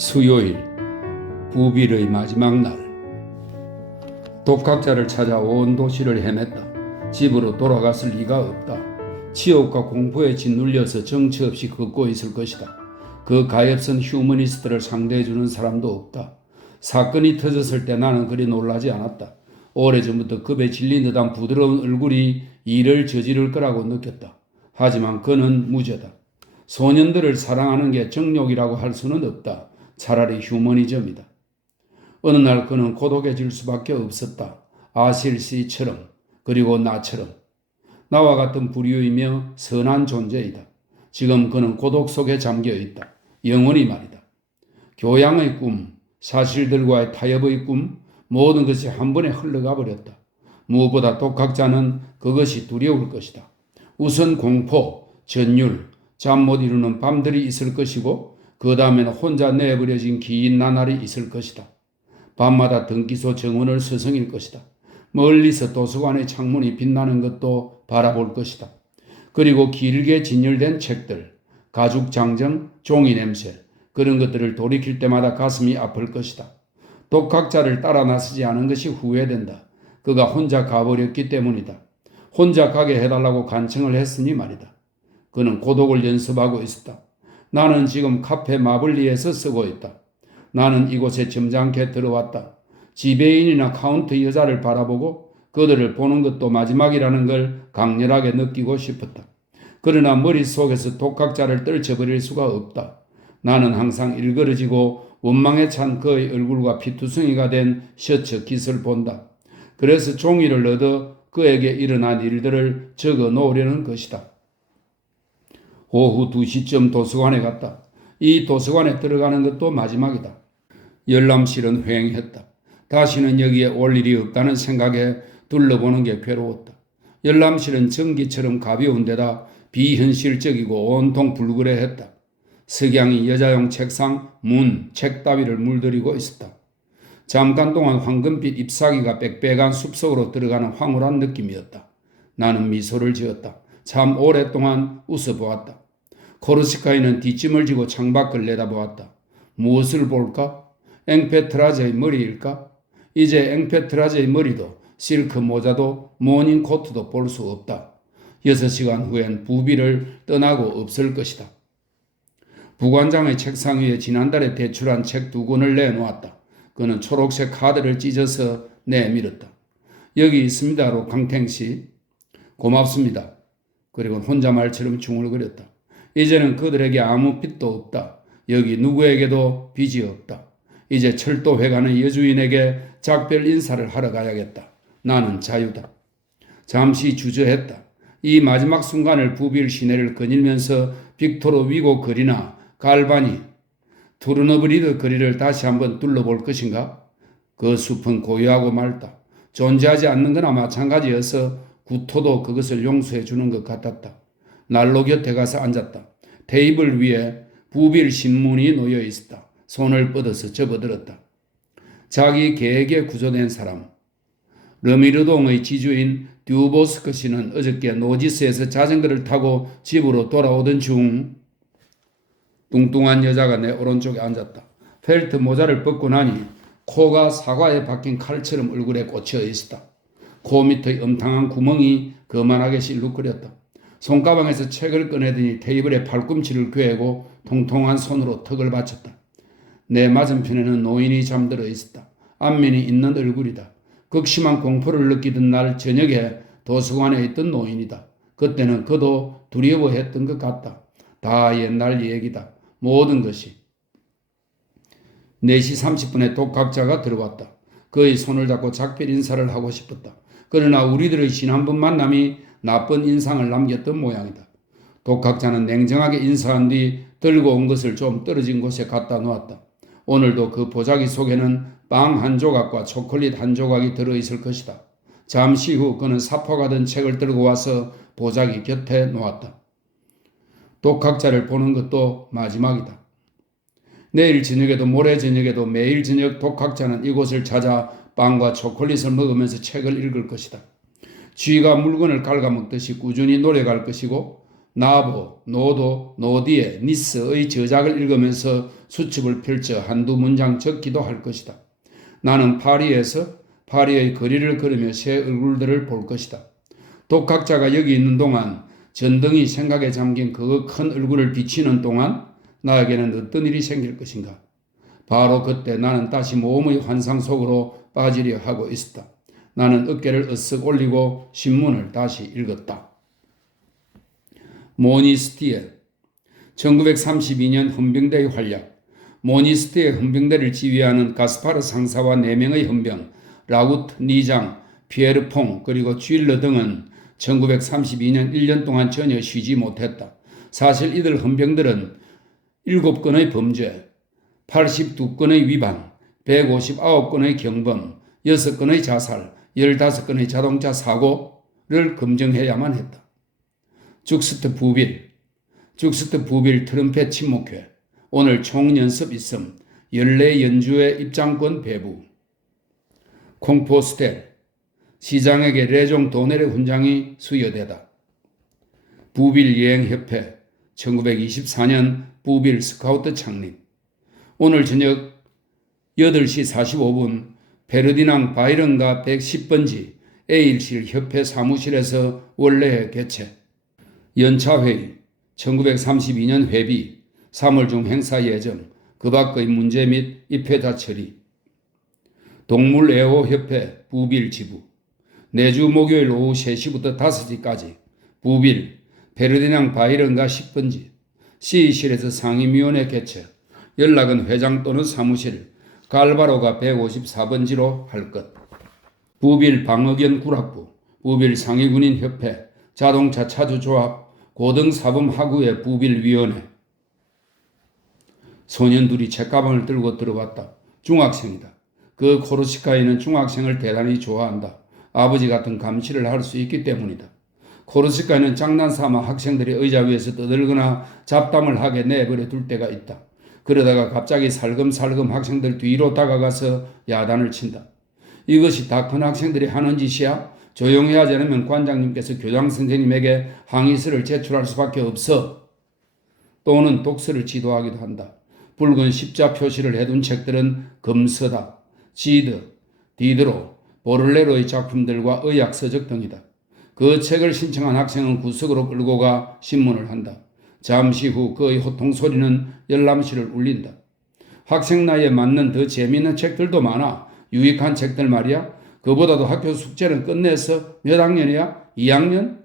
수요일 부빌의 마지막 날. 독학자를 찾아 온 도시를 헤맸다. 집으로 돌아갔을 리가 없다. 치욕과 공포에 짓눌려서 정처 없이 걷고 있을 것이다. 그 가엾은 휴머니스트를 상대해주는 사람도 없다. 사건이 터졌을 때 나는 그리 놀라지 않았다. 오래전부터 겁에 질린 듯한 부드러운 얼굴이 일을 저지를 거라고 느꼈다. 하지만 그는 무죄다. 소년들을 사랑하는 게 정욕이라고 할 수는 없다. 차라리 휴머니즘이다. 어느 날 그는 고독해질 수밖에 없었다. 아실시처럼, 그리고 나처럼. 나와 같은 부류이며 선한 존재이다. 지금 그는 고독 속에 잠겨 있다. 영원히 말이다. 교양의 꿈, 사실들과의 타협의 꿈, 모든 것이 한 번에 흘러가 버렸다. 무엇보다 독학자는 그것이 두려울 것이다. 우선 공포, 전율, 잠 못 이루는 밤들이 있을 것이고 그 다음에는 혼자 내버려진 긴 나날이 있을 것이다. 밤마다 등기소 정원을 서성일 것이다. 멀리서 도서관의 창문이 빛나는 것도 바라볼 것이다. 그리고 길게 진열된 책들, 가죽 장정, 종이 냄새, 그런 것들을 돌이킬 때마다 가슴이 아플 것이다. 독학자를 따라 나서지 않은 것이 후회된다. 그가 혼자 가버렸기 때문이다. 혼자 가게 해달라고 간청을 했으니 말이다. 그는 고독을 연습하고 있었다. 나는 지금 카페 마블리에서 쓰고 있다. 나는 이곳에 점잖게 들어왔다. 지배인이나 카운터 여자를 바라보고 그들을 보는 것도 마지막이라는 걸 강렬하게 느끼고 싶었다. 그러나 머릿속에서 독학자를 떨쳐버릴 수가 없다. 나는 항상 일그러지고 원망에 찬 그의 얼굴과 피투성이가 된 셔츠 깃을 본다. 그래서 종이를 얻어 그에게 일어난 일들을 적어 놓으려는 것이다. 오후 2시쯤 도서관에 갔다. 이 도서관에 들어가는 것도 마지막이다. 열람실은 휑했다. 다시는 여기에 올 일이 없다는 생각에 둘러보는 게 괴로웠다. 열람실은 전기처럼 가벼운 데다 비현실적이고 온통 불그레했다. 석양이 여자용 책상, 문, 책 따위를 물들이고 있었다. 잠깐 동안 황금빛 잎사귀가 빽빽한 숲속으로 들어가는 황홀한 느낌이었다. 나는 미소를 지었다. 참 오랫동안 웃어보았다. 코르시카인은 뒷짐을 지고 창밖을 내다보았다. 무엇을 볼까? 앵페트라제의 머리일까? 이제 앵페트라제의 머리도 실크 모자도 모닝 코트도 볼 수 없다. 6시간 후엔 부비를 떠나고 없을 것이다. 부관장의 책상 위에 지난달에 대출한 책 2권을 내놓았다. 그는 초록색 카드를 찢어서 내밀었다. 여기 있습니다로 강탱씨. 고맙습니다. 그리고 혼자 말처럼 중얼거렸다. 이제는 그들에게 아무 빚도 없다. 여기 누구에게도 빚이 없다. 이제 철도회 가는 여주인에게 작별 인사를 하러 가야겠다. 나는 자유다. 잠시 주저했다. 이 마지막 순간을 부빌 시내를 거닐면서 빅토르 위고 거리나 갈바니, 투르너브리드 거리를 다시 한번 둘러볼 것인가? 그 숲은 고요하고 맑다. 존재하지 않는 거나 마찬가지여서 구토도 그것을 용서해 주는 것 같았다. 난로 곁에 가서 앉았다. 테이블 위에 부빌 신문이 놓여 있었다. 손을 뻗어서 접어들었다. 자기 계획에 구조된 사람. 르미르동의 지주인 듀보스크 씨는 어저께 노지스에서 자전거를 타고 집으로 돌아오던 중 뚱뚱한 여자가 내 오른쪽에 앉았다. 펠트 모자를 벗고 나니 코가 사과에 박힌 칼처럼 얼굴에 꽂혀 있었다. 코 밑의 엄탕한 구멍이 거만하게 실룩거렸다. 손가방에서 책을 꺼내더니 테이블에 팔꿈치를 꿰고 통통한 손으로 턱을 받쳤다. 내 맞은편에는 노인이 잠들어 있었다. 안면이 있는 얼굴이다. 극심한 공포를 느끼던 날 저녁에 도서관에 있던 노인이다. 그때는 그도 두려워했던 것 같다. 다 옛날 얘기다. 모든 것이. 4시 30분에 독학자가 들어왔다. 그의 손을 잡고 작별 인사를 하고 싶었다. 그러나 우리들의 지난번 만남이 나쁜 인상을 남겼던 모양이다. 독학자는 냉정하게 인사한 뒤 들고 온 것을 좀 떨어진 곳에 갖다 놓았다. 오늘도 그 보자기 속에는 빵 한 조각과 초콜릿 한 조각이 들어있을 것이다. 잠시 후 그는 사포가던 책을 들고 와서 보자기 곁에 놓았다. 독학자를 보는 것도 마지막이다. 내일 저녁에도 모레 저녁에도 매일 저녁 독학자는 이곳을 찾아 빵과 초콜릿을 먹으면서 책을 읽을 것이다. 쥐가 물건을 갉아먹듯이 꾸준히 노력할 것이고 나보, 노도, 노디에, 니스의 저작을 읽으면서 수첩을 펼쳐 한두 문장 적기도 할 것이다. 나는 파리에서 파리의 거리를 걸으며 새 얼굴들을 볼 것이다. 독학자가 여기 있는 동안 전등이 생각에 잠긴 그 큰 얼굴을 비치는 동안 나에게는 어떤 일이 생길 것인가? 바로 그때 나는 다시 모험의 환상 속으로 빠지려 하고 있었다. 나는 어깨를 으쓱 올리고 신문을 다시 읽었다. 모니스티에 1932년 헌병대의 활약. 모니스티의 헌병대를 지휘하는 가스파르 상사와 4명의 헌병, 라우트, 니장, 피에르 퐁, 그리고 쥐일러 등은 1932년 1년 동안 전혀 쉬지 못했다. 사실 이들 헌병들은 7건의 범죄, 82건의 위반, 159건의 경범, 6건의 자살, 15건의 자동차 사고를 검증해야만 했다. 죽스트 부빌 트럼펫 침묵회, 오늘 총연습 있음, 연례 연주회 입장권 배부. 콩포스텔, 시장에게 레종 도넬의 훈장이 수여되다. 부빌 여행협회, 1924년 부빌 스카우트 창립. 오늘 저녁 8시 45분 페르디낭 바이런가 110번지 A1실 협회 사무실에서 원래회 개최. 연차회의, 1932년 회비, 3월 중 행사 예정, 그 밖의 문제 및 입회자 처리. 동물애호협회 부빌 지부, 내주 목요일 오후 3시부터 5시까지 부빌 페르디낭 바이런가 10번지 시의실에서 상임위원회 개최. 연락은 회장 또는 사무실 갈바로가 154번지로 할 것. 부빌 방어견 구락부, 부빌 상위군인협회, 자동차 차주조합, 고등사범하구의 부빌위원회. 소년 둘이 책가방을 들고 들어왔다. 중학생이다. 그 코르시카인은 중학생을 대단히 좋아한다. 아버지 같은 감시를 할 수 있기 때문이다. 코르시카인은 장난삼아 학생들이 의자 위에서 떠들거나 잡담을 하게 내버려 둘 때가 있다. 그러다가 갑자기 살금살금 학생들 뒤로 다가가서 야단을 친다. 이것이 다 큰 학생들이 하는 짓이야? 조용히 하지 않으면 관장님께서 교장 선생님에게 항의서를 제출할 수밖에 없어. 또는 독서를 지도하기도 한다. 붉은 십자 표시를 해둔 책들은 검서다, 지드, 디드로, 보를레로의 작품들과 의학 서적 등이다. 그 책을 신청한 학생은 구석으로 끌고 가 신문을 한다. 잠시 후 그의 호통 소리는 열람실을 울린다. 학생 나이에 맞는 더 재미있는 책들도 많아. 유익한 책들 말이야. 그보다도 학교 숙제는 끝내서 몇 학년이야? 2학년?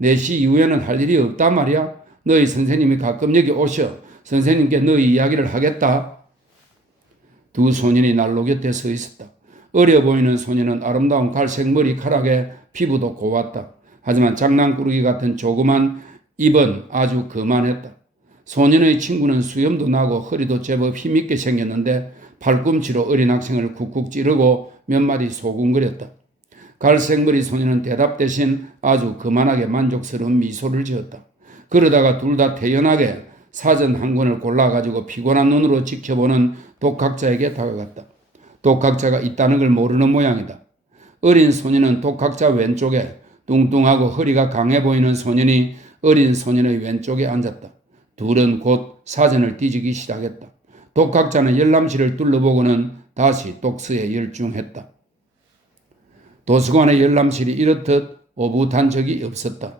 4시 이후에는 할 일이 없단 말이야. 너희 선생님이 가끔 여기 오셔. 선생님께 너희 이야기를 하겠다. 두 소년이 난로 곁에 서 있었다. 어려 보이는 소년은 아름다운 갈색 머리카락에 피부도 고왔다. 하지만 장난꾸러기 같은 조그만 입은 아주 거만했다. 소년의 친구는 수염도 나고 허리도 제법 힘있게 생겼는데 팔꿈치로 어린 학생을 쿡쿡 찌르고 몇 마디 소군거렸다. 갈색머리 소년은 대답 대신 아주 거만하게 만족스러운 미소를 지었다. 그러다가 둘 다 태연하게 사전 한 권을 골라가지고 피곤한 눈으로 지켜보는 독학자에게 다가갔다. 독학자가 있다는 걸 모르는 모양이다. 어린 소년은 독학자 왼쪽에, 뚱뚱하고 허리가 강해 보이는 소년이 어린 소년의 왼쪽에 앉았다. 둘은 곧 사전을 뒤지기 시작했다. 독학자는 열람실을 둘러보고는 다시 독서에 열중했다. 도서관의 열람실이 이렇듯 오붓한 적이 없었다.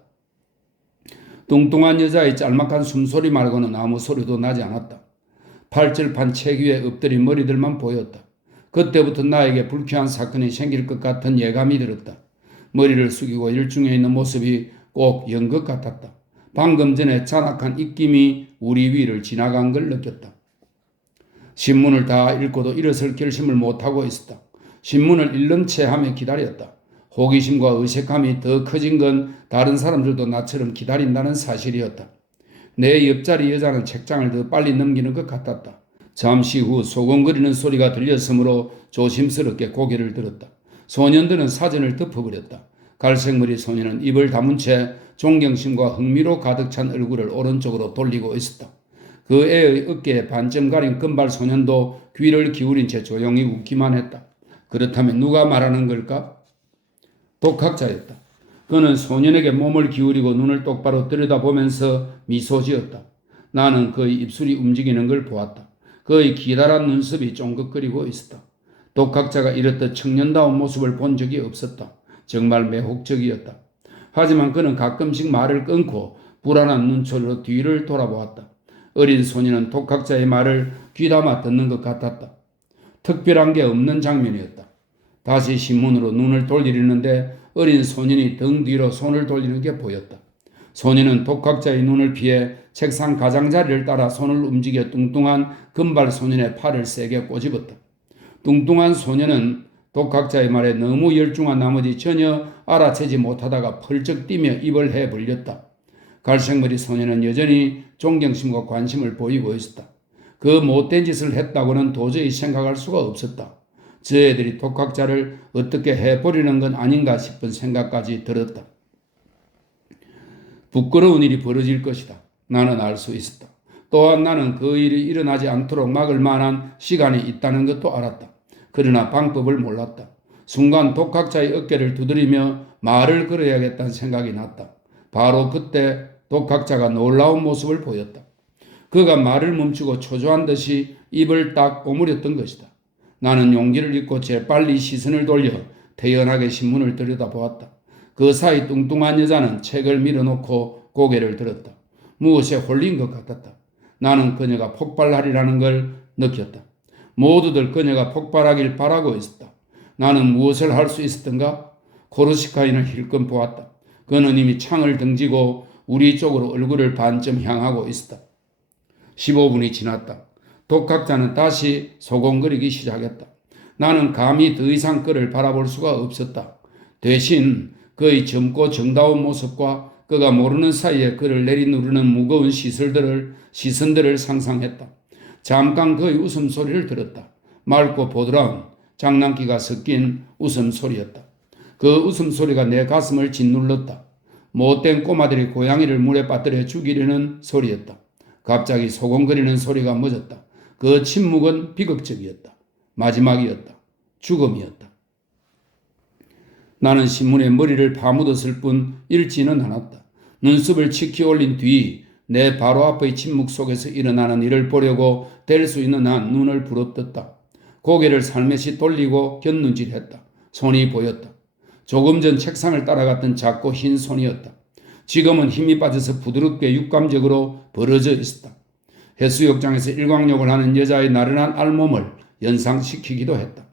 뚱뚱한 여자의 짤막한 숨소리 말고는 아무 소리도 나지 않았다. 팔절판 책 위에 엎드린 머리들만 보였다. 그때부터 나에게 불쾌한 사건이 생길 것 같은 예감이 들었다. 머리를 숙이고 일중에 있는 모습이 꼭 연극 같았다. 방금 전에 잔악한 입김이 우리 위를 지나간 걸 느꼈다. 신문을 다 읽고도 일어설 결심을 못하고 있었다. 신문을 읽는 채 하며 기다렸다. 호기심과 어색함이 더 커진 건 다른 사람들도 나처럼 기다린다는 사실이었다. 내 옆자리 여자는 책장을 더 빨리 넘기는 것 같았다. 잠시 후 소곤거리는 소리가 들렸으므로 조심스럽게 고개를 들었다. 소년들은 사전을 덮어버렸다. 갈색머리 소년은 입을 다문 채 존경심과 흥미로 가득 찬 얼굴을 오른쪽으로 돌리고 있었다. 그 애의 어깨에 반쯤 가린 금발 소년도 귀를 기울인 채 조용히 웃기만 했다. 그렇다면 누가 말하는 걸까? 독학자였다. 그는 소년에게 몸을 기울이고 눈을 똑바로 들여다보면서 미소 지었다. 나는 그의 입술이 움직이는 걸 보았다. 그의 기다란 눈썹이 쫑긋거리고 있었다. 독학자가 이렇듯 청년다운 모습을 본 적이 없었다. 정말 매혹적이었다. 하지만 그는 가끔씩 말을 끊고 불안한 눈초리로 뒤를 돌아보았다. 어린 소년은 독학자의 말을 귀담아 듣는 것 같았다. 특별한 게 없는 장면이었다. 다시 신문으로 눈을 돌리려는데 어린 소년이 등 뒤로 손을 돌리는 게 보였다. 소년은 독학자의 눈을 피해 책상 가장자리를 따라 손을 움직여 뚱뚱한 금발 소년의 팔을 세게 꼬집었다. 뚱뚱한 소년은 독학자의 말에 너무 열중한 나머지 전혀 알아채지 못하다가 펄쩍 뛰며 입을 해 벌렸다. 갈색머리 소년은 여전히 존경심과 관심을 보이고 있었다. 그 못된 짓을 했다고는 도저히 생각할 수가 없었다. 저 애들이 독학자를 어떻게 해버리는 건 아닌가 싶은 생각까지 들었다. 부끄러운 일이 벌어질 것이다. 나는 알 수 있었다. 또한 나는 그 일이 일어나지 않도록 막을 만한 시간이 있다는 것도 알았다. 그러나 방법을 몰랐다. 순간 독학자의 어깨를 두드리며 말을 걸어야겠다는 생각이 났다. 바로 그때 독학자가 놀라운 모습을 보였다. 그가 말을 멈추고 초조한 듯이 입을 딱 오므렸던 것이다. 나는 용기를 잃고 재빨리 시선을 돌려 태연하게 신문을 들여다보았다. 그 사이 뚱뚱한 여자는 책을 밀어놓고 고개를 들었다. 무엇에 홀린 것 같았다. 나는 그녀가 폭발하리라는 걸 느꼈다. 모두들 그녀가 폭발하길 바라고 있었다. 나는 무엇을 할 수 있었던가? 코르시카인을 힐끔 보았다. 그는 이미 창을 등지고 우리 쪽으로 얼굴을 반쯤 향하고 있었다. 15분이 지났다. 독학자는 다시 소곤거리기 시작했다. 나는 감히 더 이상 그를 바라볼 수가 없었다. 대신 그의 젊고 정다운 모습과 그가 모르는 사이에 그를 내리누르는 무거운 시선들을 상상했다. 잠깐 그의 웃음소리를 들었다. 맑고 보드라운 장난기가 섞인 웃음소리였다. 그 웃음소리가 내 가슴을 짓눌렀다. 못된 꼬마들이 고양이를 물에 빠뜨려 죽이려는 소리였다. 갑자기 소곤거리는 소리가 멎었다. 그 침묵은 비극적이었다. 마지막이었다. 죽음이었다. 나는 신문에 머리를 파묻었을 뿐 읽지는 않았다. 눈썹을 치키 올린 뒤 내 바로 앞의 침묵 속에서 일어나는 일을 보려고 될 수 있는 한 눈을 부릅떴다. 고개를 살며시 돌리고 곁눈질했다. 손이 보였다. 조금 전 책상을 따라갔던 작고 흰 손이었다. 지금은 힘이 빠져서 부드럽게 육감적으로 벌어져 있었다. 해수욕장에서 일광욕을 하는 여자의 나른한 알몸을 연상시키기도 했다.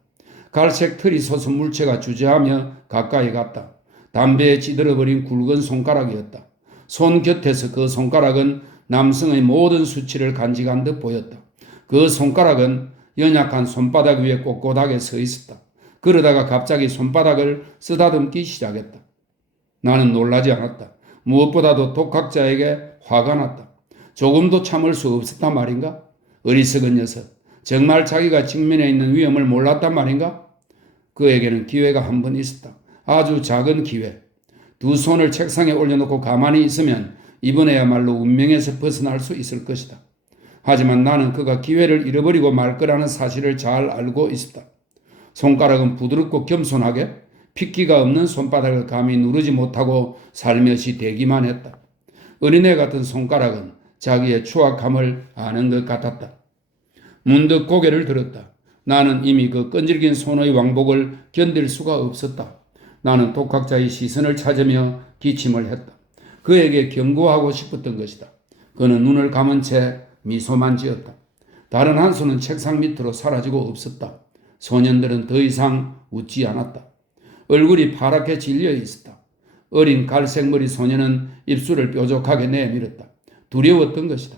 갈색 털이 솟은 물체가 주저하며 가까이 갔다. 담배에 찌들어버린 굵은 손가락이었다. 손 곁에서 그 손가락은 남성의 모든 수치를 간직한 듯 보였다. 그 손가락은 연약한 손바닥 위에 꼿꼿하게 서 있었다. 그러다가 갑자기 손바닥을 쓰다듬기 시작했다. 나는 놀라지 않았다. 무엇보다도 독학자에게 화가 났다. 조금도 참을 수 없었단 말인가? 어리석은 녀석. 정말 자기가 직면해 있는 위험을 몰랐단 말인가? 그에게는 기회가 한 번 있었다. 아주 작은 기회. 두 손을 책상에 올려놓고 가만히 있으면 이번에야말로 운명에서 벗어날 수 있을 것이다. 하지만 나는 그가 기회를 잃어버리고 말 거라는 사실을 잘 알고 있었다. 손가락은 부드럽고 겸손하게 핏기가 없는 손바닥을 감히 누르지 못하고 살며시 대기만 했다. 어린애 같은 손가락은 자기의 추악함을 아는 것 같았다. 문득 고개를 들었다. 나는 이미 그 끈질긴 손의 왕복을 견딜 수가 없었다. 나는 독학자의 시선을 찾으며 기침을 했다. 그에게 경고하고 싶었던 것이다. 그는 눈을 감은 채 미소만 지었다. 다른 한 손은 책상 밑으로 사라지고 없었다. 소년들은 더 이상 웃지 않았다. 얼굴이 파랗게 질려 있었다. 어린 갈색머리 소년은 입술을 뾰족하게 내밀었다. 두려웠던 것이다.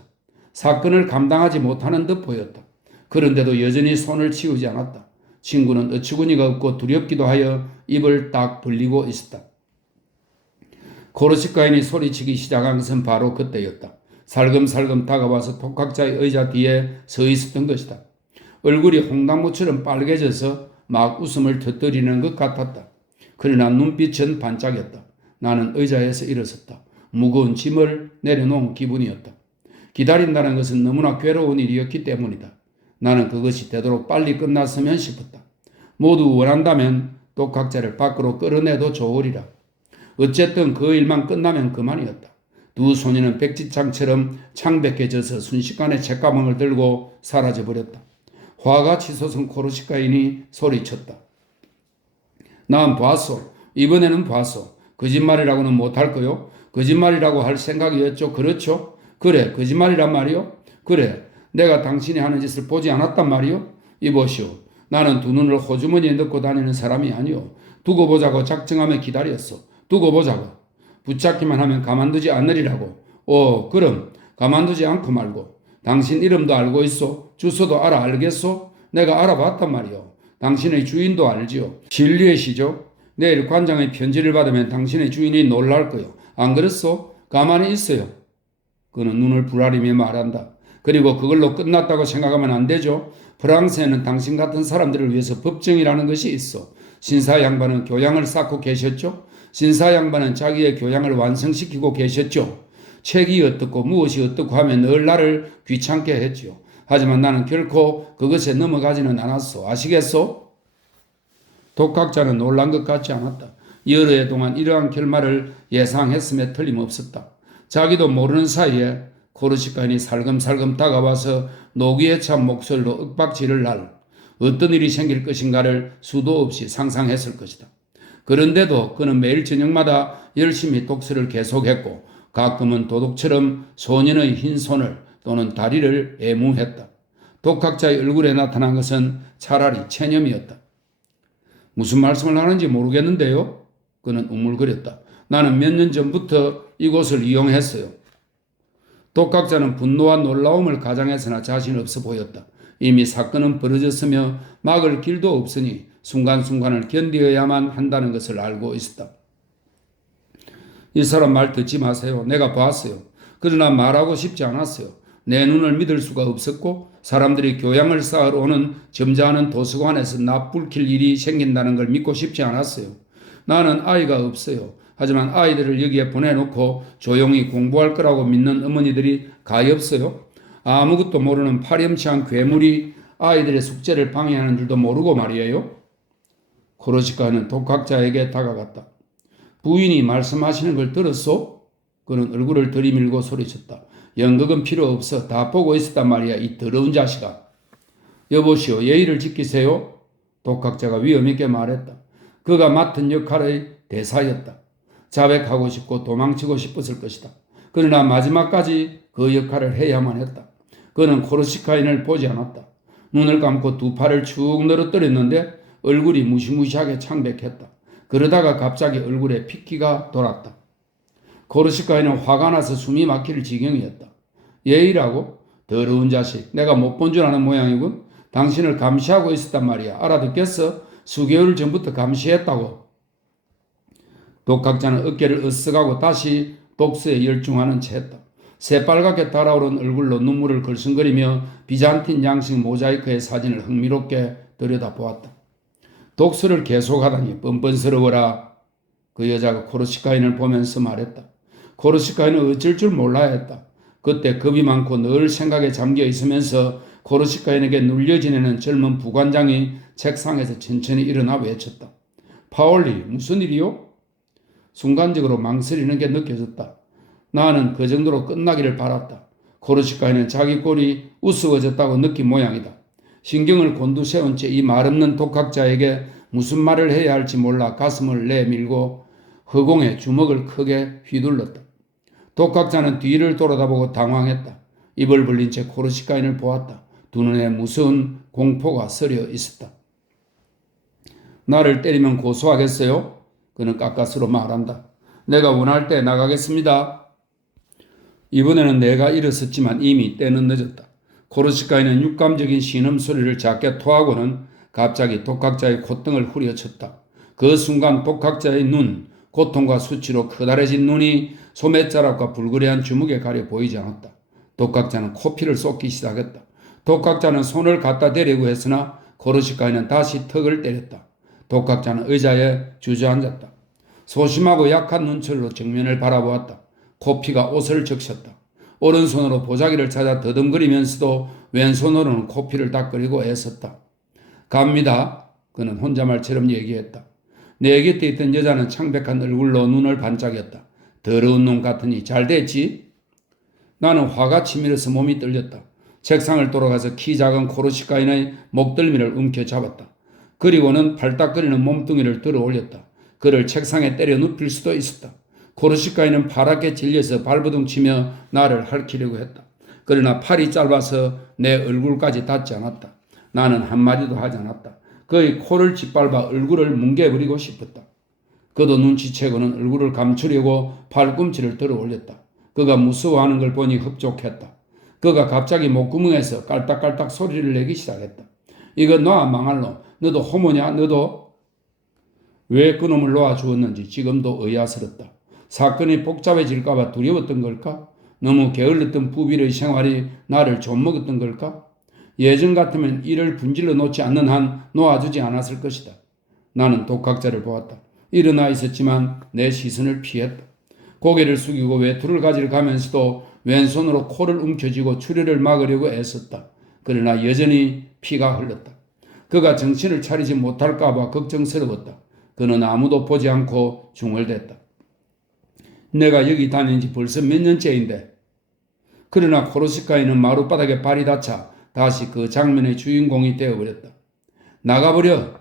사건을 감당하지 못하는 듯 보였다. 그런데도 여전히 손을 치우지 않았다. 친구는 어처구니가 없고 두렵기도 하여 입을 딱 벌리고 있었다. 코르시카인이 소리치기 시작한 것은 바로 그때였다. 살금살금 다가와서 독학자의 의자 뒤에 서 있었던 것이다. 얼굴이 홍당무처럼 빨개져서 막 웃음을 터뜨리는 것 같았다. 그러나 눈빛은 반짝였다. 나는 의자에서 일어섰다. 무거운 짐을 내려놓은 기분이었다. 기다린다는 것은 너무나 괴로운 일이었기 때문이다. 나는 그것이 되도록 빨리 끝났으면 싶었다. 모두 원한다면 독학자를 밖으로 끌어내도 좋으리라. 어쨌든 그 일만 끝나면 그만이었다. 두 소년은 백지장처럼 창백해져서 순식간에 책가방을 들고 사라져버렸다. 화가 치솟은 코르시카인이 소리쳤다. 난 봤소. 이번에는 봤소. 거짓말이라고는 못할 거요. 거짓말이라고 할 생각이었죠. 그렇죠? 그래, 거짓말이란 말이요? 그래, 내가 당신이 하는 짓을 보지 않았단 말이요? 이보시오. 나는 두 눈을 호주머니에 넣고 다니는 사람이 아니오. 두고 보자고 작정하며 기다렸어. 두고 보자고. 붙잡기만 하면 가만두지 않으리라고. 그럼 가만두지 않고 말고. 당신 이름도 알고 있소? 주소도 알겠소? 내가 알아봤단 말이오. 당신의 주인도 알지요. 진리의시죠. 내일 관장의 편지를 받으면 당신의 주인이 놀랄 거요. 안 그랬소? 가만히 있어요. 그는 눈을 부라리며 말한다. 그리고 그걸로 끝났다고 생각하면 안 되죠. 프랑스에는 당신 같은 사람들을 위해서 법정이라는 것이 있어. 신사 양반은 교양을 쌓고 계셨죠. 신사 양반은 자기의 교양을 완성시키고 계셨죠. 책이 어떻고 무엇이 어떻고 하면 늘 나를 귀찮게 했죠. 하지만 나는 결코 그것에 넘어가지는 않았소. 아시겠소? 독학자는 놀란 것 같지 않았다. 여러 해 동안 이러한 결말을 예상했음에 틀림없었다. 자기도 모르는 사이에 코르시카인이 살금살금 다가와서 노기에 찬 목소리로 윽박지를 날 어떤 일이 생길 것인가를 수도 없이 상상했을 것이다. 그런데도 그는 매일 저녁마다 열심히 독서를 계속했고 가끔은 도둑처럼 소년의 흰 손을 또는 다리를 애무했다. 독학자의 얼굴에 나타난 것은 차라리 체념이었다. 무슨 말씀을 하는지 모르겠는데요. 그는 우물거렸다. 나는 몇 년 전부터 이곳을 이용했어요. 독학자는 분노와 놀라움을 가장했으나 자신 없어 보였다. 이미 사건은 벌어졌으며 막을 길도 없으니 순간순간을 견디어야만 한다는 것을 알고 있었다. 이 사람 말 듣지 마세요. 내가 봤어요. 그러나 말하고 싶지 않았어요. 내 눈을 믿을 수가 없었고 사람들이 교양을 쌓으러 오는 점잖은 도서관에서 나불킬 일이 생긴다는 걸 믿고 싶지 않았어요. 나는 아이가 없어요. 하지만 아이들을 여기에 보내놓고 조용히 공부할 거라고 믿는 어머니들이 가엾어요. 아무것도 모르는 파렴치한 괴물이 아이들의 숙제를 방해하는 줄도 모르고 말이에요. 코르시카는 독학자에게 다가갔다. 부인이 말씀하시는 걸 들었소? 그는 얼굴을 들이밀고 소리쳤다. 연극은 필요 없어. 다 보고 있었단 말이야. 이 더러운 자식아. 여보시오. 예의를 지키세요. 독학자가 위험 있게 말했다. 그가 맡은 역할의 대사였다. 자백하고 싶고 도망치고 싶었을 것이다. 그러나 마지막까지 그 역할을 해야만 했다. 그는 코르시카인을 보지 않았다. 눈을 감고 두 팔을 축 늘어뜨렸는데 얼굴이 무시무시하게 창백했다. 그러다가 갑자기 얼굴에 핏기가 돌았다. 코르시카인은 화가 나서 숨이 막힐 지경이었다. 예의라고? 더러운 자식. 내가 못 본 줄 아는 모양이군. 당신을 감시하고 있었단 말이야. 알아듣겠어? 수개월 전부터 감시했다고. 독학자는 어깨를 으쓱하고 다시 독서에 열중하는 채 했다. 새빨갛게 달아오른 얼굴로 눈물을 걸성거리며 비잔틴 양식 모자이크의 사진을 흥미롭게 들여다보았다. 독서를 계속하다니 뻔뻔스러워라. 그 여자가 코르시카인을 보면서 말했다. 코르시카인은 어쩔 줄 몰라야 했다. 그때 겁이 많고 늘 생각에 잠겨 있으면서 코르시카인에게 눌려 지내는 젊은 부관장이 책상에서 천천히 일어나 외쳤다. 파올리, 무슨 일이요? 순간적으로 망설이는 게 느껴졌다. 나는 그 정도로 끝나기를 바랐다. 코르시카인은 자기 꼴이 우스워졌다고 느낀 모양이다. 신경을 곤두세운 채 이 말없는 독학자에게 무슨 말을 해야 할지 몰라 가슴을 내밀고 허공에 주먹을 크게 휘둘렀다. 독학자는 뒤를 돌아다보고 당황했다. 입을 벌린 채 코르시카인을 보았다. 두 눈에 무서운 공포가 서려 있었다. 나를 때리면 고소하겠어요? 그는 깎아스로 말한다. 내가 원할 때 나가겠습니다. 이번에는 내가 일어섰지만 이미 때는 늦었다. 코르시카인은 육감적인 신음소리를 작게 토하고는 갑자기 독학자의 콧등을 후려쳤다. 그 순간 독학자의 눈, 고통과 수치로 커다래진 눈이 소매자락과 불그레한 주먹에 가려 보이지 않았다. 독학자는 코피를 쏟기 시작했다. 독학자는 손을 갖다 대려고 했으나 코르시카인은 다시 턱을 때렸다. 독학자는 의자에 주저앉았다. 소심하고 약한 눈철로 정면을 바라보았다. 코피가 옷을 적셨다. 오른손으로 보자기를 찾아 더듬거리면서도 왼손으로는 코피를 닦으려고 애썼다. 갑니다. 그는 혼잣말처럼 얘기했다. 내 곁에 있던 여자는 창백한 얼굴로 눈을 반짝였다. 더러운 놈 같으니 잘 됐지? 나는 화가 치밀어서 몸이 떨렸다. 책상을 돌아가서 키 작은 코르시카인의 목덜미를 움켜잡았다. 그리고는 팔딱거리는 몸뚱이를 들어 올렸다. 그를 책상에 때려 눕힐 수도 있었다. 코르시카인은 파랗게 질려서 발버둥치며 나를 핥히려고 했다. 그러나 팔이 짧아서 내 얼굴까지 닿지 않았다. 나는 한마디도 하지 않았다. 그의 코를 짓밟아 얼굴을 뭉개버리고 싶었다. 그도 눈치채고는 얼굴을 감추려고 팔꿈치를 들어 올렸다. 그가 무서워하는 걸 보니 흡족했다. 그가 갑자기 목구멍에서 깔딱깔딱 소리를 내기 시작했다. 이거 놔 망할 놈. 너도 호모냐? 너도? 왜 그놈을 놓아주었는지 지금도 의아스럽다. 사건이 복잡해질까봐 두려웠던 걸까? 너무 게을렀던 부빌의 생활이 나를 좀먹었던 걸까? 예전 같으면 이를 분질러 놓지 않는 한 놓아주지 않았을 것이다. 나는 독학자를 보았다. 일어나 있었지만 내 시선을 피했다. 고개를 숙이고 외투를 가지러 가면서도 왼손으로 코를 움켜쥐고 출혈을 막으려고 애썼다. 그러나 여전히 피가 흘렀다. 그가 정신을 차리지 못할까봐 걱정스러웠다. 그는 아무도 보지 않고 중얼댔다. 내가 여기 다닌 지 벌써 몇 년째인데. 그러나 코르시카인은 마룻바닥에 발이 닿자 다시 그 장면의 주인공이 되어버렸다. 나가버려!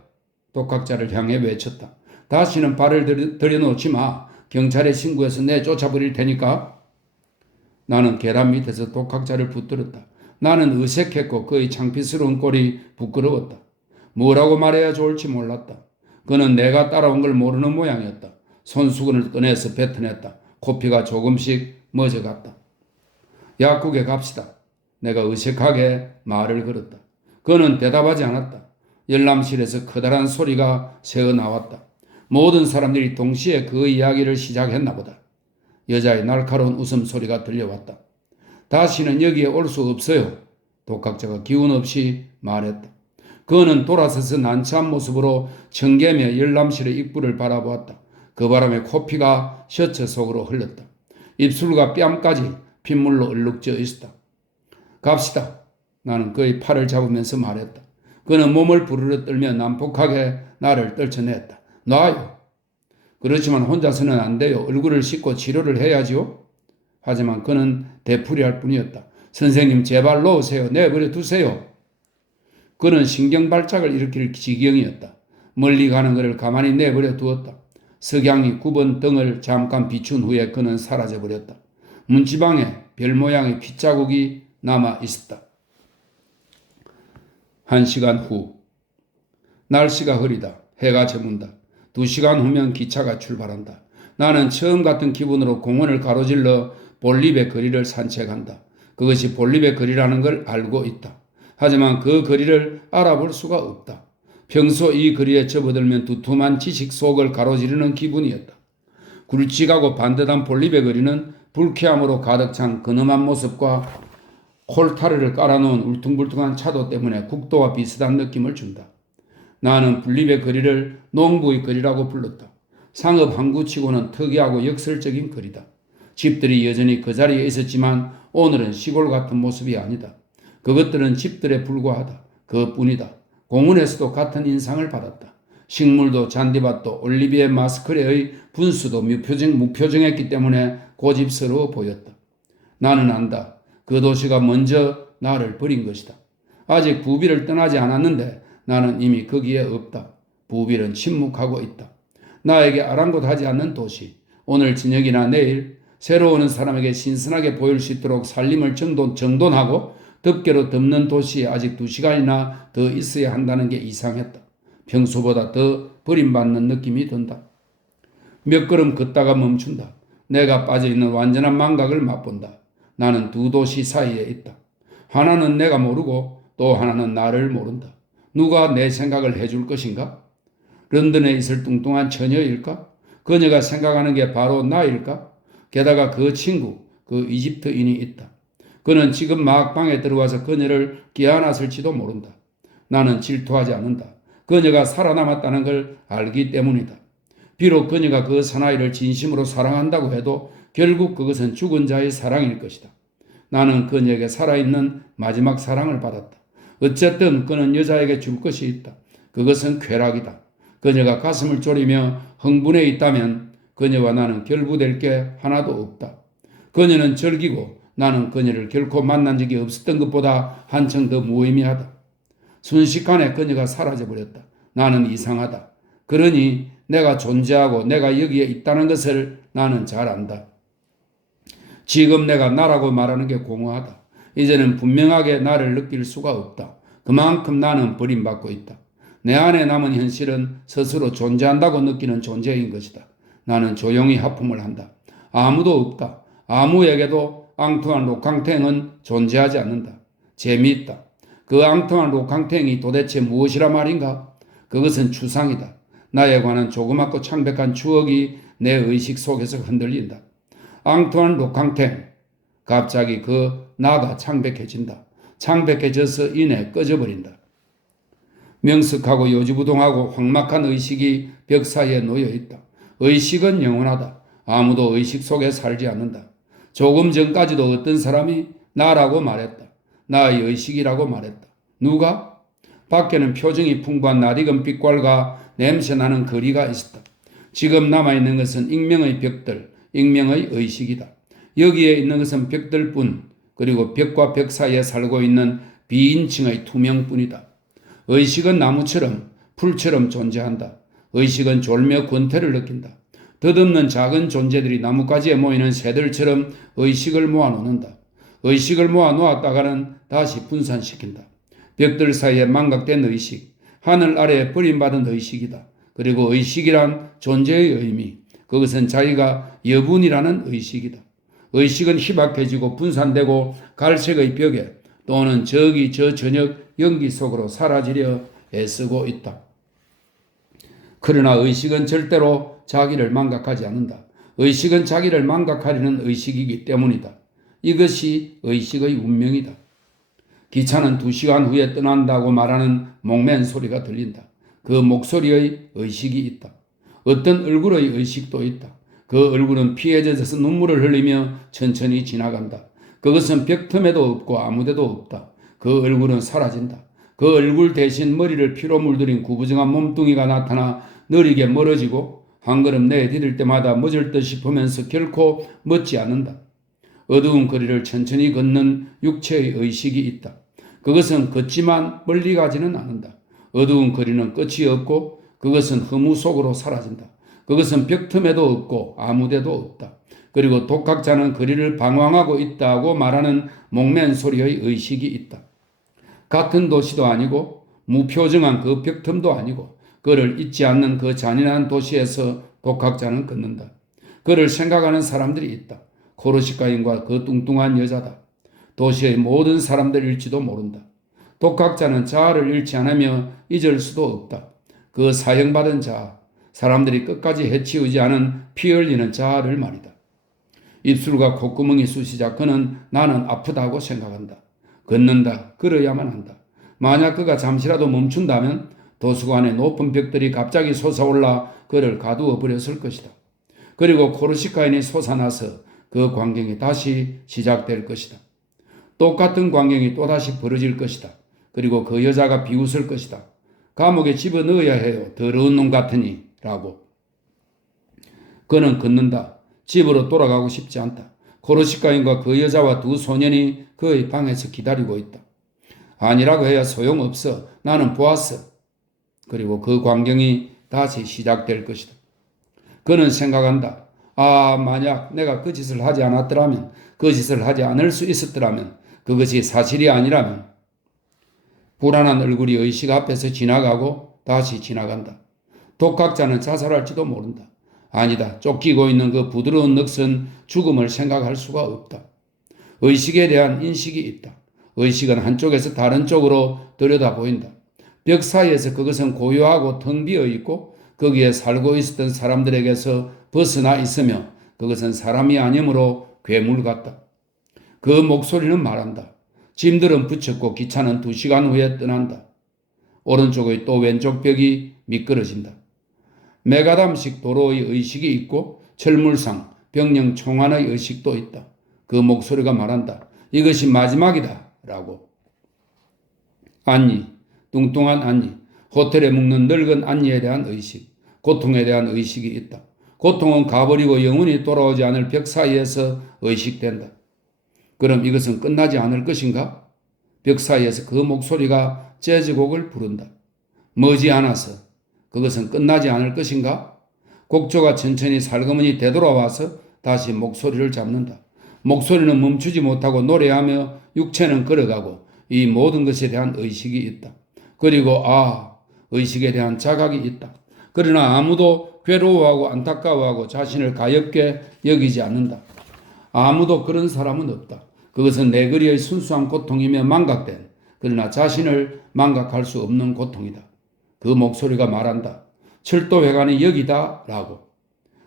독학자를 향해 외쳤다. 다시는 발을 들여놓지 마. 경찰에 신고해서 내쫓아버릴 테니까. 나는 계단 밑에서 독학자를 붙들었다. 나는 어색했고 그의 창피스러운 꼴이 부끄러웠다. 뭐라고 말해야 좋을지 몰랐다. 그는 내가 따라온 걸 모르는 모양이었다. 손수건을 꺼내서 뱉어냈다. 코피가 조금씩 멎어갔다. 약국에 갑시다. 내가 어색하게 말을 걸었다. 그는 대답하지 않았다. 열람실에서 커다란 소리가 새어나왔다. 모든 사람들이 동시에 그 이야기를 시작했나 보다. 여자의 날카로운 웃음소리가 들려왔다. 다시는 여기에 올 수 없어요. 독학자가 기운 없이 말했다. 그는 돌아서서 난처한 모습으로 청개며 열람실의 입구를 바라보았다. 그 바람에 코피가 셔츠 속으로 흘렀다. 입술과 뺨까지 핏물로 얼룩져 있었다. 갑시다. 나는 그의 팔을 잡으면서 말했다. 그는 몸을 부르르 떨며 난폭하게 나를 떨쳐냈다. 놔요. 그렇지만 혼자서는 안 돼요. 얼굴을 씻고 치료를 해야지요. 하지만 그는 되풀이할 뿐이었다. 선생님 제발 놓으세요. 내버려 두세요. 그는 신경발작을 일으킬 지경이었다. 멀리 가는 그를 가만히 내버려 두었다. 석양이 9번 등을 잠깐 비춘 후에 그는 사라져버렸다. 문지방에 별 모양의 핏자국이 남아 있었다. 1시간 후. 날씨가 흐리다. 해가 저문다. 2시간 후면 기차가 출발한다. 나는 처음 같은 기분으로 공원을 가로질러 볼립의 거리를 산책한다. 그것이 볼립의 거리라는 걸 알고 있다. 하지만 그 거리를 알아볼 수가 없다. 평소 이 거리에 접어들면 두툼한 지식 속을 가로지르는 기분이었다. 굵직하고 반듯한 볼립의 거리는 불쾌함으로 가득 찬 근엄한 모습과 콜타르를 깔아놓은 울퉁불퉁한 차도 때문에 국도와 비슷한 느낌을 준다. 나는 볼립의 거리를 농부의 거리라고 불렀다. 상업 항구치고는 특이하고 역설적인 거리다. 집들이 여전히 그 자리에 있었지만 오늘은 시골 같은 모습이 아니다. 그것들은 집들에 불과하다. 그뿐이다. 공원에서도 같은 인상을 받았다. 식물도 잔디밭도 올리비에 마스크레의 분수도 무표정했기 때문에 고집스러워 보였다. 나는 안다. 그 도시가 먼저 나를 버린 것이다. 아직 부빌을 떠나지 않았는데 나는 이미 거기에 없다. 부빌은 침묵하고 있다. 나에게 아랑곳하지 않는 도시. 오늘 저녁이나 내일 새로 오는 사람에게 신선하게 보일 수 있도록 살림을 정돈하고 덮개로 덮는 도시에 아직 2시간이나 더 있어야 한다는 게 이상했다. 평소보다 더 버림받는 느낌이 든다. 몇 걸음 걷다가 멈춘다. 내가 빠져있는 완전한 망각을 맛본다. 나는 두 도시 사이에 있다. 하나는 내가 모르고 또 하나는 나를 모른다. 누가 내 생각을 해줄 것인가? 런던에 있을 뚱뚱한 처녀일까? 그녀가 생각하는 게 바로 나일까? 게다가 그 친구, 그 이집트인이 있다. 그는 지금 막 방에 들어와서 그녀를 끼안았을지도 모른다. 나는 질투하지 않는다. 그녀가 살아남았다는 걸 알기 때문이다. 비록 그녀가 그 사나이를 진심으로 사랑한다고 해도 결국 그것은 죽은 자의 사랑일 것이다. 나는 그녀에게 살아있는 마지막 사랑을 받았다. 어쨌든 그는 여자에게 줄 것이 있다. 그것은 쾌락이다. 그녀가 가슴을 졸이며 흥분해 있다면 그녀와 나는 결부될 게 하나도 없다. 그녀는 즐기고 나는 그녀를 결코 만난 적이 없었던 것보다 한층 더 무의미하다. 순식간에 그녀가 사라져버렸다. 나는 이상하다. 그러니 내가 존재하고 내가 여기에 있다는 것을 나는 잘 안다. 지금 내가 나라고 말하는 게 공허하다. 이제는 분명하게 나를 느낄 수가 없다. 그만큼 나는 버림받고 있다. 내 안에 남은 현실은 스스로 존재한다고 느끼는 존재인 것이다. 나는 조용히 하품을 한다. 아무도 없다. 아무에게도 앙투안 로캉탱은 존재하지 않는다. 재미있다. 그 앙투안 로캉탱이 도대체 무엇이라 말인가? 그것은 추상이다. 나에 관한 조그맣고 창백한 추억이 내 의식 속에서 흔들린다. 앙투안 로캉탱. 갑자기 그 나가 창백해진다. 창백해져서 이내 꺼져버린다. 명석하고 요지부동하고 황막한 의식이 벽 사이에 놓여있다. 의식은 영원하다. 아무도 의식 속에 살지 않는다. 조금 전까지도 어떤 사람이 나라고 말했다. 나의 의식이라고 말했다. 누가? 밖에는 표정이 풍부한 낯익은 빛깔과 냄새나는 거리가 있었다. 지금 남아있는 것은 익명의 벽들, 익명의 의식이다. 여기에 있는 것은 벽들뿐, 그리고 벽과 벽 사이에 살고 있는 비인칭의 투명뿐이다. 의식은 나무처럼 풀처럼 존재한다. 의식은 졸며 권태를 느낀다. 덧없는 작은 존재들이 나뭇가지에 모이는 새들처럼 의식을 모아놓는다. 의식을 모아놓았다가는 다시 분산시킨다. 벽들 사이에 망각된 의식, 하늘 아래에 버림받은 의식이다. 그리고 의식이란 존재의 의미, 그것은 자기가 여분이라는 의식이다. 의식은 희박해지고 분산되고 갈색의 벽에 또는 저기 저 저녁 연기 속으로 사라지려 애쓰고 있다. 그러나 의식은 절대로 자기를 망각하지 않는다. 의식은 자기를 망각하려는 의식이기 때문이다. 이것이 의식의 운명이다. 기차는 2시간 후에 떠난다고 말하는 목맨 소리가 들린다. 그 목소리의 의식이 있다. 어떤 얼굴의 의식도 있다. 그 얼굴은 피에 젖어서 눈물을 흘리며 천천히 지나간다. 그것은 벽틈에도 없고 아무데도 없다. 그 얼굴은 사라진다. 그 얼굴 대신 머리를 피로 물들인 구부정한 몸뚱이가 나타나 느리게 멀어지고 한 걸음 내디딜 때마다 멎을 듯 싶으면서 결코 멎지 않는다. 어두운 거리를 천천히 걷는 육체의 의식이 있다. 그것은 걷지만 멀리 가지는 않는다. 어두운 거리는 끝이 없고 그것은 허무 속으로 사라진다. 그것은 벽틈에도 없고 아무데도 없다. 그리고 독학자는 거리를 방황하고 있다고 말하는 목맨 소리의 의식이 있다. 같은 도시도 아니고 무표정한 그 벽틈도 아니고 그를 잊지 않는 그 잔인한 도시에서 독학자는 걷는다. 그를 생각하는 사람들이 있다. 코르시카인과 그 뚱뚱한 여자다. 도시의 모든 사람들일지도 모른다. 독학자는 자아를 잃지 않으며 잊을 수도 없다. 그 사형받은 자아, 사람들이 끝까지 해치우지 않은 피 흘리는 자아를 말이다. 입술과 콧구멍이 쑤시자 그는 나는 아프다고 생각한다. 걷는다. 걸어야만 한다. 만약 그가 잠시라도 멈춘다면 도서관의 높은 벽들이 갑자기 솟아올라 그를 가두어 버렸을 것이다. 그리고 코르시카인이 솟아나서 그 광경이 다시 시작될 것이다. 똑같은 광경이 또다시 벌어질 것이다. 그리고 그 여자가 비웃을 것이다. 감옥에 집어넣어야 해요. 더러운 놈 같으니 라고. 그는 걷는다. 집으로 돌아가고 싶지 않다. 코르시카인과 그 여자와 2 소년이 그의 방에서 기다리고 있다. 아니라고 해야 소용없어. 나는 보았어. 그리고 그 광경이 다시 시작될 것이다. 그는 생각한다. 아, 만약 내가 그 짓을 하지 않았더라면, 그 짓을 하지 않을 수 있었더라면, 그것이 사실이 아니라면. 불안한 얼굴이 의식 앞에서 지나가고 다시 지나간다. 독학자는 자살할지도 모른다. 아니다. 쫓기고 있는 그 부드러운 넋은 죽음을 생각할 수가 없다. 의식에 대한 인식이 있다. 의식은 한쪽에서 다른 쪽으로 들여다 보인다. 벽 사이에서 그것은 고요하고 텅 비어 있고 거기에 살고 있었던 사람들에게서 벗어나 있으며 그것은 사람이 아니므로 괴물 같다. 그 목소리는 말한다. 짐들은 붙였고 기차는 2시간 후에 떠난다. 오른쪽의 또 왼쪽 벽이 미끄러진다. 메가담식 도로의 의식이 있고 철물상, 병영 총환의 의식도 있다. 그 목소리가 말한다. 이것이 마지막이다. 라고. 안니, 뚱뚱한 안니, 호텔에 묵는 늙은 안니에 대한 의식, 고통에 대한 의식이 있다. 고통은 가버리고 영원히 돌아오지 않을 벽 사이에서 의식된다. 그럼 이것은 끝나지 않을 것인가? 벽 사이에서 그 목소리가 재즈곡을 부른다. 머지않아서 그것은 끝나지 않을 것인가? 곡조가 천천히 살그머니 되돌아와서 다시 목소리를 잡는다. 목소리는 멈추지 못하고 노래하며 육체는 걸어가고 이 모든 것에 대한 의식이 있다. 그리고 의식에 대한 자각이 있다. 그러나 아무도 괴로워하고 안타까워하고 자신을 가엽게 여기지 않는다. 아무도 그런 사람은 없다. 그것은 내거리의 순수한 고통이며 망각된, 그러나 자신을 망각할 수 없는 고통이다. 그 목소리가 말한다. 철도회관이 여기다 라고.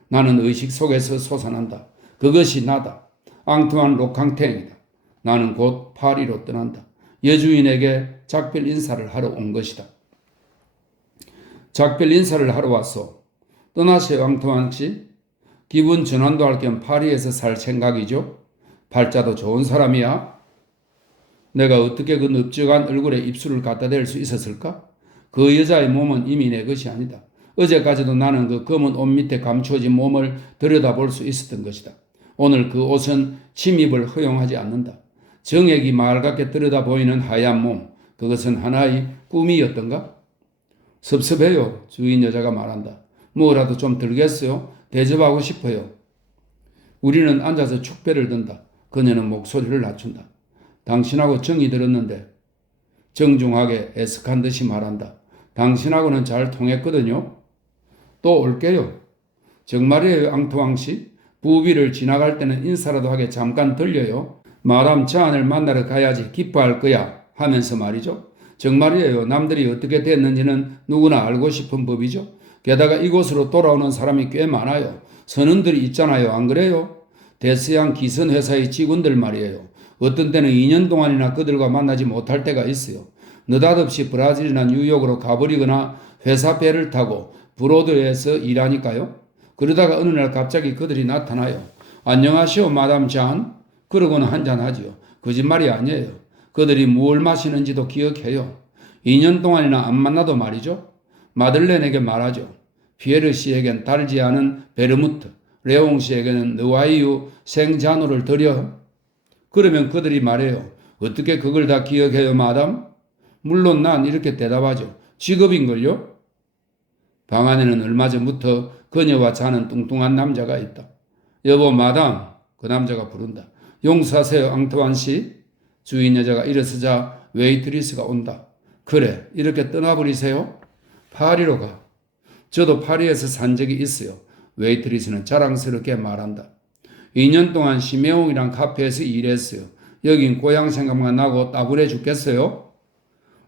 나는 의식 속에서 솟아난다. 그것이 나다. 앙투안 로캉탱이다. 나는 곧 파리로 떠난다. 여주인에게 작별 인사를 하러 온 것이다. 작별 인사를 하러 왔소. 떠나세요, 앙투안 씨. 기분 전환도 할 겸 파리에서 살 생각이죠. 팔자도 좋은 사람이야. 내가 어떻게 그 넓적한 얼굴에 입술을 갖다 댈 수 있었을까? 그 여자의 몸은 이미 내 것이 아니다. 어제까지도 나는 그 검은 옷 밑에 감추어진 몸을 들여다볼 수 있었던 것이다. 오늘 그 옷은 침입을 허용하지 않는다. 정액이 맑게 들여다 보이는 하얀 몸, 그것은 하나의 꿈이었던가? 섭섭해요, 주인 여자가 말한다. 뭐라도 좀 들겠어요? 대접하고 싶어요. 우리는 앉아서 축배를 든다. 그녀는 목소리를 낮춘다. 당신하고 정이 들었는데 정중하게 애석한 듯이 말한다. 당신하고는 잘 통했거든요. 또 올게요. 정말이에요, 앙투앙 씨. 부비를 지나갈 때는 인사라도 하게 잠깐 들려요. 마담 자안을 만나러 가야지 기뻐할 거야 하면서 말이죠. 정말이에요. 남들이 어떻게 됐는지는 누구나 알고 싶은 법이죠. 게다가 이곳으로 돌아오는 사람이 꽤 많아요. 선원들이 있잖아요. 안 그래요? 대서양 기선회사의 직원들 말이에요. 어떤 때는 2년 동안이나 그들과 만나지 못할 때가 있어요. 느닷없이 브라질이나 뉴욕으로 가버리거나 회사 배를 타고 브로드에서 일하니까요. 그러다가 어느 날 갑자기 그들이 나타나요. 안녕하시오, 마담 잔. 그러고는 한잔하지요. 거짓말이 아니에요. 그들이 뭘 마시는지도 기억해요. 2년 동안이나 안 만나도 말이죠. 마들렌에게 말하죠. 피에르 씨에겐 달지 않은 베르무트, 레옹 씨에게는 느와이유 생자노를 드려. 그러면 그들이 말해요. 어떻게 그걸 다 기억해요, 마담? 물론 난 이렇게 대답하죠. 직업인걸요? 방 안에는 얼마 전부터 그녀와 자는 뚱뚱한 남자가 있다. 여보, 마담. 그 남자가 부른다. 용서하세요, 앙투안 씨. 주인 여자가 일어서자 웨이트리스가 온다. 그래, 이렇게 떠나버리세요? 파리로 가. 저도 파리에서 산 적이 있어요. 웨이트리스는 자랑스럽게 말한다. 2년 동안 시메옹이랑 카페에서 일했어요. 여긴 고향 생각만 나고 따분해 죽겠어요?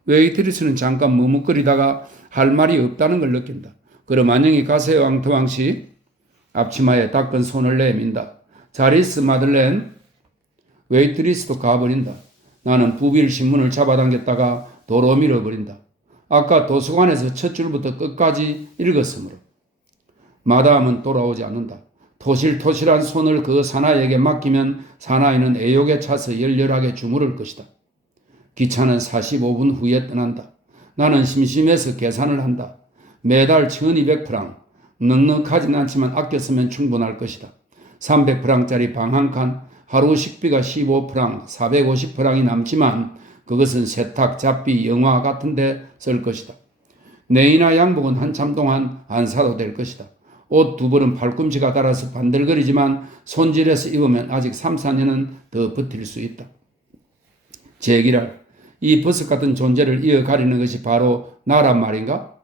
웨이트리스는 잠깐 머뭇거리다가 할 말이 없다는 걸 느낀다. 그럼 안녕히 가세요, 앙투앙 씨. 앞치마에 닦은 손을 내민다. 잘 있어, 마들렌. 웨이트리스도 가버린다. 나는 부빌 신문을 잡아당겼다가 도로 밀어버린다. 아까 도서관에서 첫 줄부터 끝까지 읽었으므로. 마담은 돌아오지 않는다. 토실토실한 손을 그 사나이에게 맡기면 사나이는 애욕에 차서 열렬하게 주무를 것이다. 기차는 45분 후에 떠난다. 나는 심심해서 계산을 한다. 매달 1200프랑. 넉넉하진 않지만 아껴 쓰면 충분할 것이다. 300프랑짜리 방 한 칸, 하루 식비가 15프랑, 450프랑이 남지만 그것은 세탁, 잡비, 영화 같은 데 쓸 것이다. 내이나 양복은 한참 동안 안 사도 될 것이다. 옷 2벌은 팔꿈치가 달아서 반들거리지만 손질해서 입으면 아직 3, 4년은 더 버틸 수 있다. 제기랄, 이 버섯 같은 존재를 이어가리는 것이 바로 나란 말인가?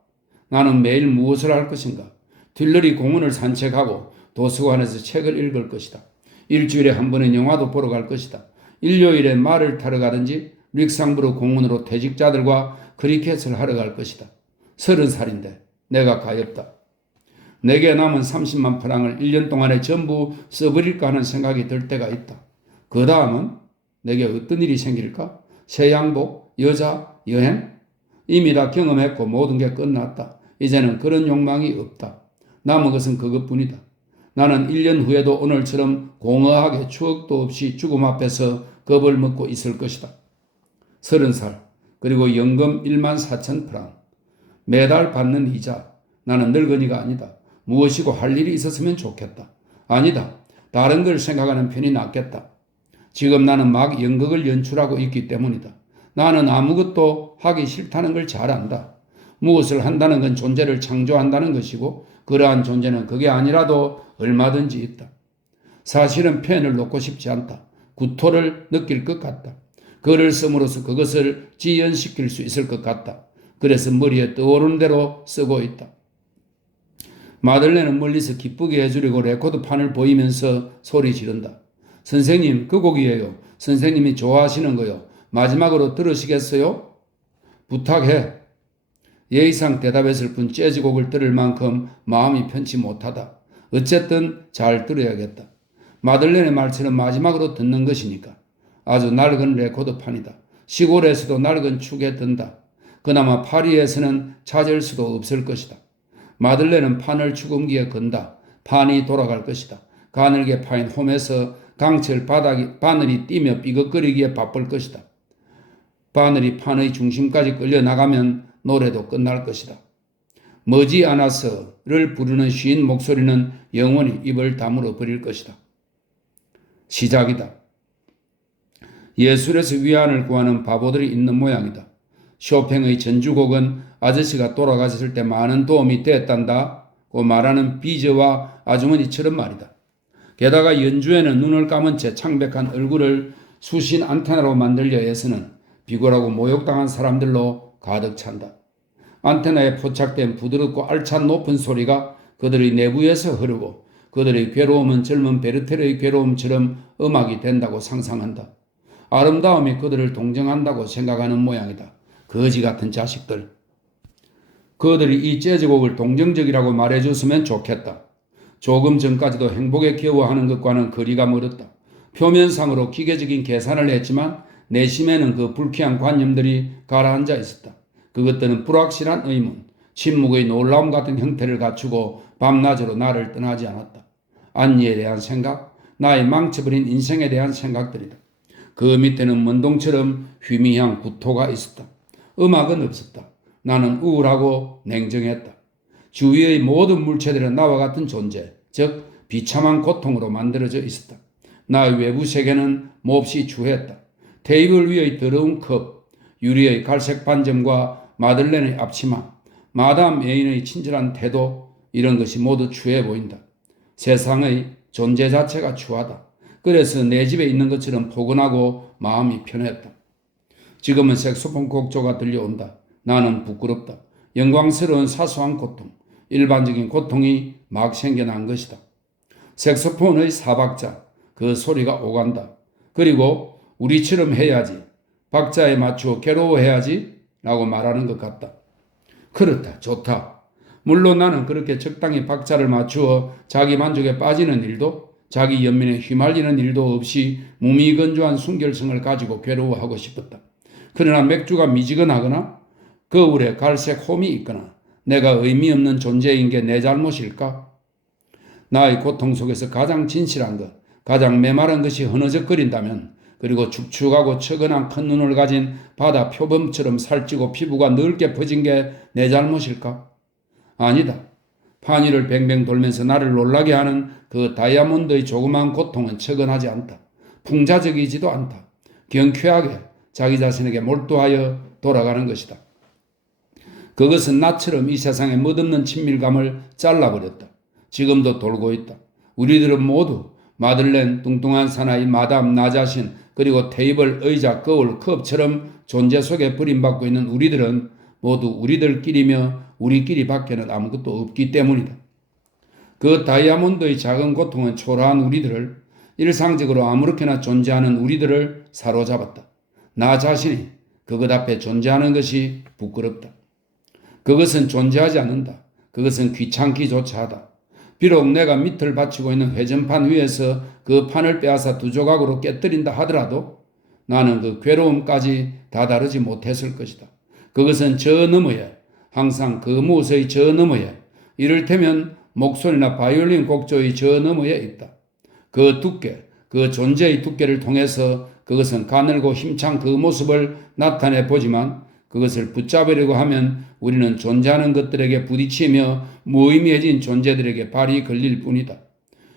나는 매일 무엇을 할 것인가? 뒷러리 공원을 산책하고 도서관에서 책을 읽을 것이다. 일주일에 한 번은 영화도 보러 갈 것이다. 일요일에 말을 타러 가든지 릭상브르 공원으로 퇴직자들과 크리켓을 하러 갈 것이다. 30살인데 내가 가엾다. 내게 남은 30만 프랑을 1년 동안에 전부 써버릴까 하는 생각이 들 때가 있다. 그 다음은 내게 어떤 일이 생길까? 새 양복, 여자, 여행? 이미 다 경험했고 모든 게 끝났다. 이제는 그런 욕망이 없다. 남은 것은 그것뿐이다. 나는 1년 후에도 오늘처럼 공허하게 추억도 없이 죽음 앞에서 겁을 먹고 있을 것이다. 30살, 그리고 연금 14,000프랑. 매달 받는 이자. 나는 늙은이가 아니다. 무엇이고 할 일이 있었으면 좋겠다. 아니다. 다른 걸 생각하는 편이 낫겠다. 지금 나는 막 연극을 연출하고 있기 때문이다. 나는 아무것도 하기 싫다는 걸 잘 안다. 무엇을 한다는 건 존재를 창조한다는 것이고 그러한 존재는 그게 아니라도 얼마든지 있다. 사실은 펜을 놓고 싶지 않다. 구토를 느낄 것 같다. 글을 씀으로써 그것을 지연시킬 수 있을 것 같다. 그래서 머리에 떠오르는 대로 쓰고 있다. 마들렌은 멀리서 기쁘게 해주려고 레코드판을 보이면서 소리 지른다. 선생님, 그 곡이에요. 선생님이 좋아하시는 거요. 마지막으로 들으시겠어요? 부탁해. 예의상 대답했을 뿐 재즈곡을 들을 만큼 마음이 편치 못하다. 어쨌든 잘 들어야겠다. 마들렌의 말처럼 마지막으로 듣는 것이니까. 아주 낡은 레코드판이다. 시골에서도 낡은 축에 든다. 그나마 파리에서는 찾을 수도 없을 것이다. 마들렌은 판을 축음기에 건다. 판이 돌아갈 것이다. 가늘게 파인 홈에서 강철 바늘이 뛰며 삐걱거리기에 바쁠 것이다. 바늘이 판의 중심까지 끌려나가면 노래도 끝날 것이다. 머지않아서를 부르는 쉰 목소리는 영원히 입을 다물어 버릴 것이다. 시작이다. 예술에서 위안을 구하는 바보들이 있는 모양이다. 쇼팽의 전주곡은 아저씨가 돌아가셨을 때 많은 도움이 됐단다고 말하는 비저와 아주머니처럼 말이다. 게다가 연주에는 눈을 감은 채 창백한 얼굴을 수신 안테나로 만들려 해서는 비굴하고 모욕당한 사람들로 가득 찬다. 안테나에 포착된 부드럽고 알찬 높은 소리가 그들의 내부에서 흐르고 그들의 괴로움은 젊은 베르테르의 괴로움처럼 음악이 된다고 상상한다. 아름다움이 그들을 동정한다고 생각하는 모양이다. 거지 같은 자식들. 그들이 이 재즈곡을 동정적이라고 말해줬으면 좋겠다. 조금 전까지도 행복에 겨워하는 것과는 거리가 멀었다. 표면상으로 기계적인 계산을 했지만 내심에는 그 불쾌한 관념들이 가라앉아 있었다. 그것들은 불확실한 의문, 침묵의 놀라움 같은 형태를 갖추고 밤낮으로 나를 떠나지 않았다. 안니에 대한 생각, 나의 망쳐버린 인생에 대한 생각들이다. 그 밑에는 먼동처럼 희미한 구토가 있었다. 음악은 없었다. 나는 우울하고 냉정했다. 주위의 모든 물체들은 나와 같은 존재, 즉 비참한 고통으로 만들어져 있었다. 나의 외부 세계는 몹시 추했다. 테이블 위의 더러운 컵, 유리의 갈색 반점과 마들렌의 앞치마, 마담 애인의 친절한 태도, 이런 것이 모두 추해 보인다. 세상의 존재 자체가 추하다. 그래서 내 집에 있는 것처럼 포근하고 마음이 편했다. 지금은 색소폰 곡조가 들려온다. 나는 부끄럽다. 영광스러운 사소한 고통, 일반적인 고통이 막 생겨난 것이다. 색소폰의 사박자, 그 소리가 오간다. 그리고 우리처럼 해야지, 박자에 맞추어 괴로워해야지 라고 말하는 것 같다. 그렇다, 좋다. 물론 나는 그렇게 적당히 박자를 맞추어 자기 만족에 빠지는 일도 자기 연민에 휘말리는 일도 없이 무미건조한 순결성을 가지고 괴로워하고 싶었다. 그러나 맥주가 미지근하거나 거울에 갈색 홈이 있거나 내가 의미 없는 존재인 게 내 잘못일까? 나의 고통 속에서 가장 진실한 것, 가장 메마른 것이 흐느적거린다면, 그리고 축축하고 처근한 큰 눈을 가진 바다 표범처럼 살찌고 피부가 넓게 퍼진 게 내 잘못일까? 아니다. 판 위를 뱅뱅 돌면서 나를 놀라게 하는 그 다이아몬드의 조그마한 고통은 처근하지 않다. 풍자적이지도 않다. 경쾌하게 자기 자신에게 몰두하여 돌아가는 것이다. 그것은 나처럼 이 세상에 멋없는 친밀감을 잘라버렸다. 지금도 돌고 있다. 우리들은 모두 마들렌, 뚱뚱한 사나이, 마담, 나 자신, 그리고 테이블, 의자, 거울, 컵처럼 존재 속에 버림받고 있는 우리들은 모두 우리들끼리며 우리끼리 밖에는 아무것도 없기 때문이다. 그 다이아몬드의 작은 고통은 초라한 우리들을, 일상적으로 아무렇게나 존재하는 우리들을 사로잡았다. 나 자신이 그것 앞에 존재하는 것이 부끄럽다. 그것은 존재하지 않는다. 그것은 귀찮기조차 하다. 비록 내가 밑을 받치고 있는 회전판 위에서 그 판을 빼앗아 두 조각으로 깨뜨린다 하더라도 나는 그 괴로움까지 다다르지 못했을 것이다. 그것은 저 너머에, 항상 그 무엇의 저 너머에, 이를테면 목소리나 바이올린 곡조의 저 너머에 있다. 그 두께, 그 존재의 두께를 통해서 그것은 가늘고 힘찬 그 모습을 나타내 보지만 그것을 붙잡으려고 하면 우리는 존재하는 것들에게 부딪히며 무의미해진 존재들에게 발이 걸릴 뿐이다.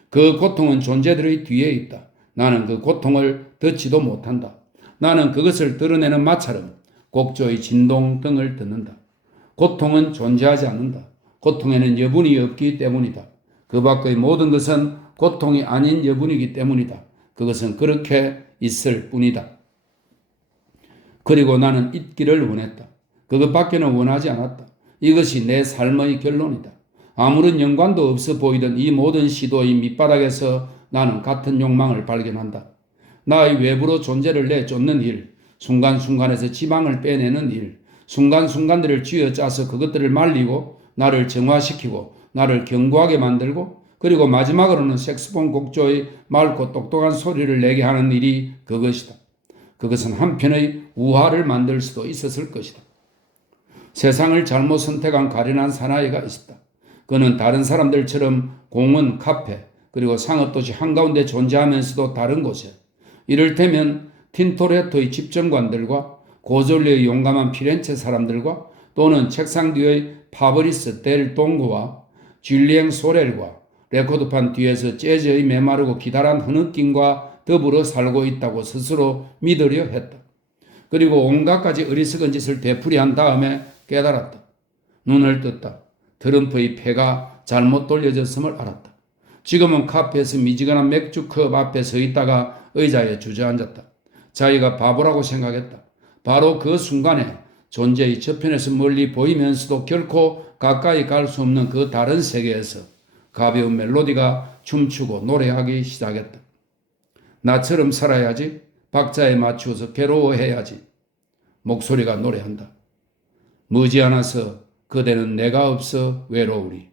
그 고통은 존재들의 뒤에 있다. 나는 그 고통을 듣지도 못한다. 나는 그것을 드러내는 마처럼 곡조의 진동 등을 듣는다. 고통은 존재하지 않는다. 고통에는 여분이 없기 때문이다. 그 밖의 모든 것은 고통이 아닌 여분이기 때문이다. 그것은 그렇게 있을 뿐이다. 그리고 나는 있기를 원했다. 그것밖에는 원하지 않았다. 이것이 내 삶의 결론이다. 아무런 연관도 없어 보이던 이 모든 시도의 밑바닥에서 나는 같은 욕망을 발견한다. 나의 외부로 존재를 내쫓는 일, 순간순간에서 지방을 빼내는 일, 순간순간들을 쥐어짜서 그것들을 말리고 나를 정화시키고 나를 견고하게 만들고 그리고 마지막으로는 색소폰 곡조의 맑고 똑똑한 소리를 내게 하는 일이 그것이다. 그것은 한편의 우화를 만들 수도 있었을 것이다. 세상을 잘못 선택한 가련한 사나이가 있었다. 그는 다른 사람들처럼 공원, 카페, 그리고 상업도시 한가운데 존재하면서도 다른 곳에 이를테면 틴토레토의 집정관들과 고졸리의 용감한 피렌체 사람들과 또는 책상 뒤의 파브리스 델 동고와 줄리엥 소렐과 레코드판 뒤에서 재즈의 메마르고 기다란 흐느낌과 더불어 살고 있다고 스스로 믿으려 했다. 그리고 온갖 가지 어리석은 짓을 되풀이한 다음에 깨달았다. 눈을 떴다. 트럼프의 패가 잘못 돌려졌음을 알았다. 지금은 카페에서 미지근한 맥주컵 앞에 서 있다가 의자에 주저앉았다. 자기가 바보라고 생각했다. 바로 그 순간에 존재의 저편에서 멀리 보이면서도 결코 가까이 갈 수 없는 그 다른 세계에서 가벼운 멜로디가 춤추고 노래하기 시작했다. 나처럼 살아야지. 박자에 맞추어서 괴로워해야지. 목소리가 노래한다. 머지않아서 그대는 내가 없어 외로우리.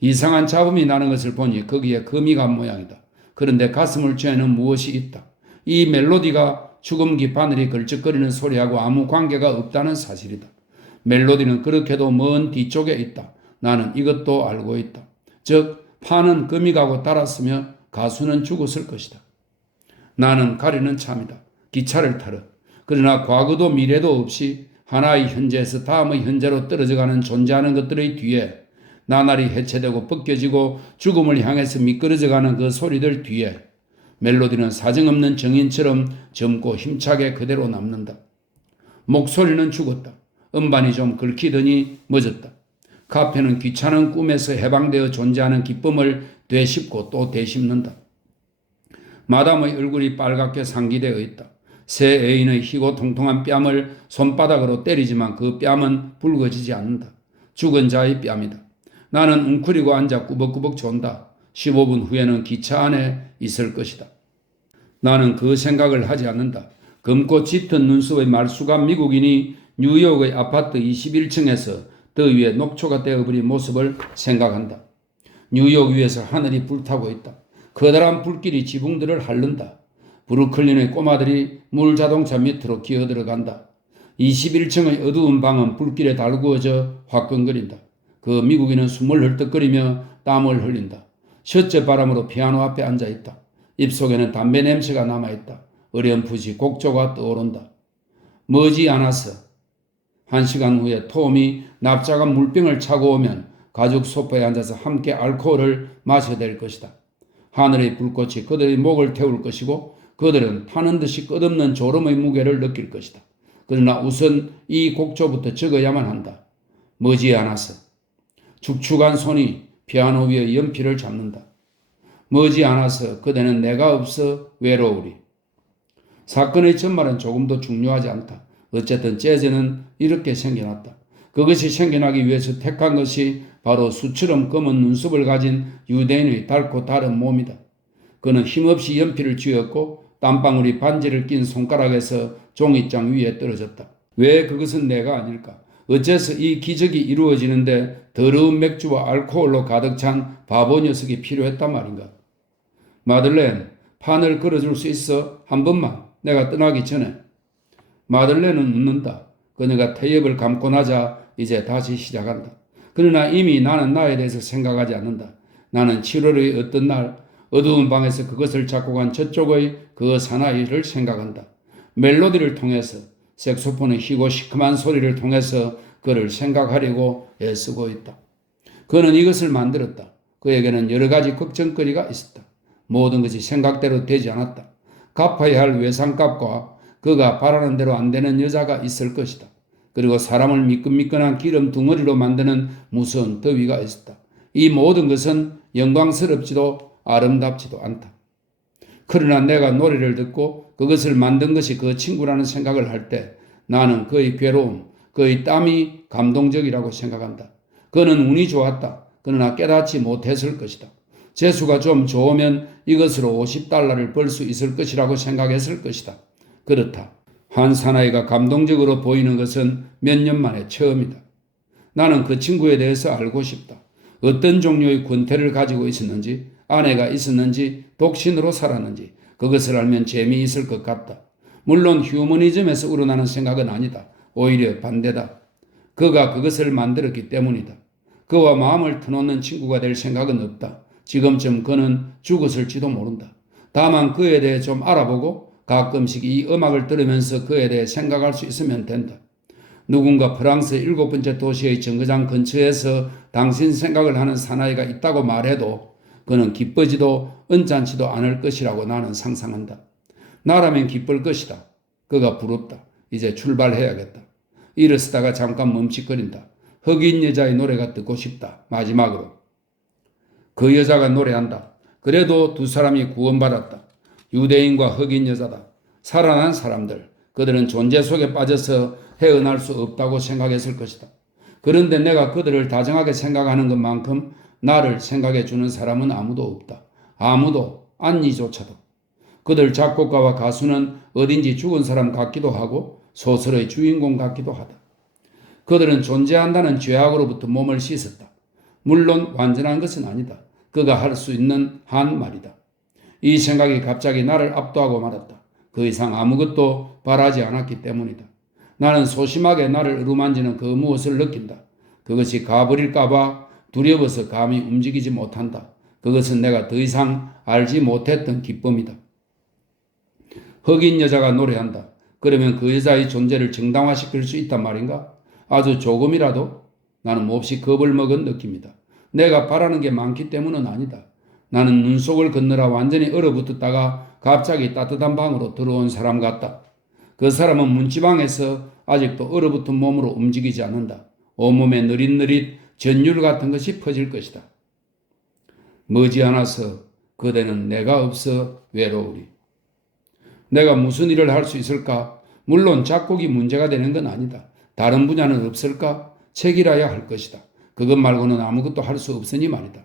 이상한 잡음이 나는 것을 보니 거기에 금이 간 모양이다. 그런데 가슴을 쬐는 무엇이 있다. 이 멜로디가 죽음기 바늘이 걸쩍거리는 소리하고 아무 관계가 없다는 사실이다. 멜로디는 그렇게도 먼 뒤쪽에 있다. 나는 이것도 알고 있다. 즉 판은 금이 가고 달았으며 가수는 죽었을 것이다. 나는 가리는 참이다. 기차를 타러. 그러나 과거도 미래도 없이 하나의 현재에서 다음의 현재로 떨어져가는 존재하는 것들의 뒤에 나날이 해체되고 벗겨지고 죽음을 향해서 미끄러져가는 그 소리들 뒤에 멜로디는 사정없는 정인처럼 젊고 힘차게 그대로 남는다. 목소리는 죽었다. 음반이 좀 긁히더니 멎었다. 카페는 귀찮은 꿈에서 해방되어 존재하는 기쁨을 되씹고 또 되씹는다. 마담의 얼굴이 빨갛게 상기되어 있다. 새 애인의 희고 통통한 뺨을 손바닥으로 때리지만 그 뺨은 붉어지지 않는다. 죽은 자의 뺨이다. 나는 웅크리고 앉아 꾸벅꾸벅 존다. 15분 후에는 기차 안에 있을 것이다. 나는 그 생각을 하지 않는다. 검고 짙은 눈썹의 말쑥한 미국인이 뉴욕의 아파트 21층에서 더위에 녹초가 되어버린 모습을 생각한다. 뉴욕 위에서 하늘이 불타고 있다. 커다란 불길이 지붕들을 핥는다. 브루클린의 꼬마들이 물자동차 밑으로 기어들어간다. 21층의 어두운 방은 불길에 달구어져 화끈거린다. 그 미국인은 숨을 헐떡거리며 땀을 흘린다. 셔츠 바람으로 피아노 앞에 앉아있다. 입속에는 담배 냄새가 남아있다. 어렴풋이 곡조가 떠오른다. 머지않아서 1시간 후에 톰이 납작한 물병을 차고 오면 가죽 소파에 앉아서 함께 알코올을 마셔야 될 것이다. 하늘의 불꽃이 그들의 목을 태울 것이고 그들은 타는 듯이 끝없는 졸음의 무게를 느낄 것이다. 그러나 우선 이 곡조부터 적어야만 한다. 머지않아서 축축한 손이 피아노 위에 연필을 잡는다. 머지않아서 그대는 내가 없어 외로우리. 사건의 전말은 조금도 중요하지 않다. 어쨌든 재즈는 이렇게 생겨났다. 그것이 생겨나기 위해서 택한 것이 바로 수처럼 검은 눈썹을 가진 유대인의 달고 다른 몸이다. 그는 힘없이 연필을 쥐었고 땀방울이 반지를 낀 손가락에서 종이장 위에 떨어졌다. 왜 그것은 내가 아닐까? 어째서 이 기적이 이루어지는데 더러운 맥주와 알코올로 가득 찬 바보 녀석이 필요했단 말인가? 마들렌, 판을 걸어줄 수 있어? 한 번만, 내가 떠나기 전에. 마들렌은 웃는다. 그녀가 태엽을 감고 나자 이제 다시 시작한다. 그러나 이미 나는 나에 대해서 생각하지 않는다. 나는 7월의 어떤 날 어두운 방에서 그것을 잡고 간 저쪽의 그 사나이를 생각한다. 멜로디를 통해서 색소폰의 희고 시큼한 소리를 통해서 그를 생각하려고 애쓰고 있다. 그는 이것을 만들었다. 그에게는 여러 가지 걱정거리가 있었다. 모든 것이 생각대로 되지 않았다. 갚아야 할 외상값과 그가 바라는 대로 안 되는 여자가 있을 것이다. 그리고 사람을 미끈미끈한 기름 덩어리로 만드는 무서운 더위가 있었다. 이 모든 것은 영광스럽지도 아름답지도 않다. 그러나 내가 노래를 듣고 그것을 만든 것이 그 친구라는 생각을 할 때 나는 그의 괴로움, 그의 땀이 감동적이라고 생각한다. 그는 운이 좋았다. 그러나 깨닫지 못했을 것이다. 재수가 좀 좋으면 이것으로 $50를 벌 수 있을 것이라고 생각했을 것이다. 그렇다. 한 사나이가 감동적으로 보이는 것은 몇 년 만에 처음이다. 나는 그 친구에 대해서 알고 싶다. 어떤 종류의 권태를 가지고 있었는지, 아내가 있었는지, 독신으로 살았는지 그것을 알면 재미있을 것 같다. 물론 휴머니즘에서 우러나는 생각은 아니다. 오히려 반대다. 그가 그것을 만들었기 때문이다. 그와 마음을 터놓는 친구가 될 생각은 없다. 지금쯤 그는 죽었을지도 모른다. 다만 그에 대해 좀 알아보고 가끔씩 이 음악을 들으면서 그에 대해 생각할 수 있으면 된다. 누군가 프랑스 7번째 도시의 정거장 근처에서 당신 생각을 하는 사나이가 있다고 말해도 그는 기쁘지도 언짢지도 않을 것이라고 나는 상상한다. 나라면 기쁠 것이다. 그가 부럽다. 이제 출발해야겠다. 일을 쓰다가 잠깐 멈칫거린다. 흑인 여자의 노래가 듣고 싶다. 마지막으로. 그 여자가 노래한다. 그래도 두 사람이 구원받았다. 유대인과 흑인 여자다. 살아난 사람들. 그들은 존재 속에 빠져서 헤어날 수 없다고 생각했을 것이다. 그런데 내가 그들을 다정하게 생각하는 것만큼 나를 생각해 주는 사람은 아무도 없다. 아무도, 안니조차도. 그들 작곡가와 가수는 어딘지 죽은 사람 같기도 하고 소설의 주인공 같기도 하다. 그들은 존재한다는 죄악으로부터 몸을 씻었다. 물론 완전한 것은 아니다. 그가 할 수 있는 한 말이다. 이 생각이 갑자기 나를 압도하고 말았다. 그 이상 아무것도 바라지 않았기 때문이다. 나는 소심하게 나를 어루만지는 그 무엇을 느낀다. 그것이 가버릴까봐 두려워서 감히 움직이지 못한다. 그것은 내가 더 이상 알지 못했던 기쁨이다. 흑인 여자가 노래한다. 그러면 그 여자의 존재를 정당화시킬 수 있단 말인가? 아주 조금이라도? 나는 몹시 겁을 먹은 느낌이다. 내가 바라는 게 많기 때문은 아니다. 나는 눈 속을 건너라 완전히 얼어붙었다가 갑자기 따뜻한 방으로 들어온 사람 같다. 그 사람은 문지방에서 아직도 얼어붙은 몸으로 움직이지 않는다. 온몸에 느릿느릿 전율 같은 것이 퍼질 것이다. 머지않아서 그대는 내가 없어 외로우리. 내가 무슨 일을 할 수 있을까? 물론 작곡이 문제가 되는 건 아니다. 다른 분야는 없을까? 책이라야 할 것이다. 그것 말고는 아무것도 할 수 없으니 말이다.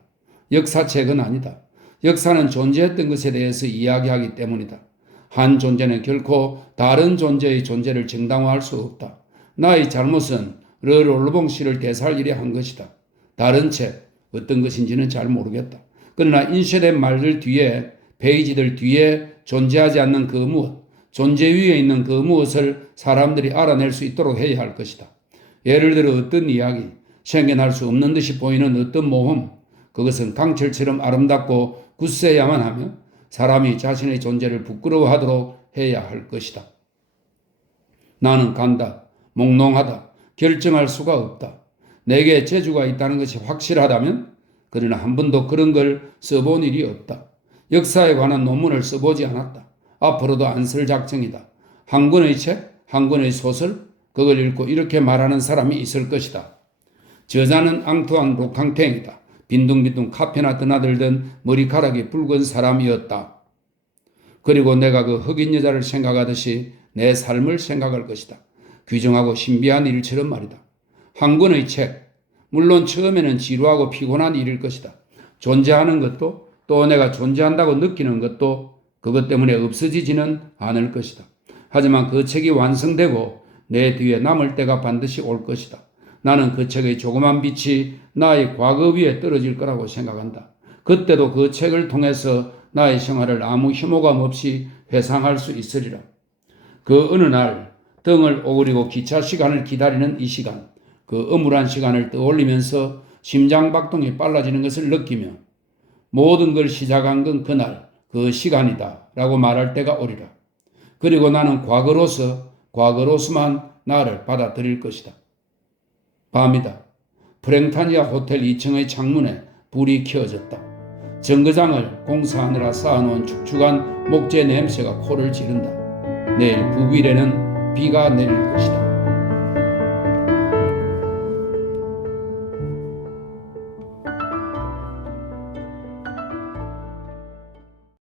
역사책은 아니다. 역사는 존재했던 것에 대해서 이야기하기 때문이다. 한 존재는 결코 다른 존재의 존재를 정당화할 수 없다. 나의 잘못은 르롤봉 씨를 대사할 일에 한 것이다. 다른 책, 어떤 것인지는 잘 모르겠다. 그러나 인쇄된 말들 뒤에, 페이지들 뒤에 존재하지 않는 그 무엇, 존재 위에 있는 그 무엇을 사람들이 알아낼 수 있도록 해야 할 것이다. 예를 들어 어떤 이야기, 생겨날 수 없는 듯이 보이는 어떤 모험, 그것은 강철처럼 아름답고 굳세야만 하며 사람이 자신의 존재를 부끄러워하도록 해야 할 것이다. 나는 간다. 몽롱하다. 결정할 수가 없다. 내게 재주가 있다는 것이 확실하다면 그러나 한 번도 그런 걸 써본 일이 없다. 역사에 관한 논문을 써보지 않았다. 앞으로도 안 쓸 작정이다. 한 권의 책, 한 권의 소설, 그걸 읽고 이렇게 말하는 사람이 있을 것이다. 저자는 앙투안 로캉탱이다. 빈둥빈둥 카페나 드나들던 머리카락이 붉은 사람이었다. 그리고 내가 그 흑인 여자를 생각하듯이 내 삶을 생각할 것이다. 귀정하고 신비한 일처럼 말이다. 한 권의 책, 물론 처음에는 지루하고 피곤한 일일 것이다. 존재하는 것도 또 내가 존재한다고 느끼는 것도 그것 때문에 없어지지는 않을 것이다. 하지만 그 책이 완성되고 내 뒤에 남을 때가 반드시 올 것이다. 나는 그 책의 조그만 빛이 나의 과거 위에 떨어질 거라고 생각한다. 그때도 그 책을 통해서 나의 생활을 아무 혐오감 없이 회상할 수 있으리라. 그 어느 날 등을 오그리고 기차 시간을 기다리는 이 시간, 그 âm울한 시간을 떠올리면서 심장박동이 빨라지는 것을 느끼며 모든 걸 시작한 건 그날, 그 시간이다 라고 말할 때가 오리라. 그리고 나는 과거로서 과거로서만 나를 받아들일 것이다. 밤이다. 프랭타니아 호텔 2층의 창문에 불이 켜졌다. 정거장을 공사하느라 쌓아놓은 축축한 목재 냄새가 코를 지른다. 내일 북위에는 비가 내릴 것이다.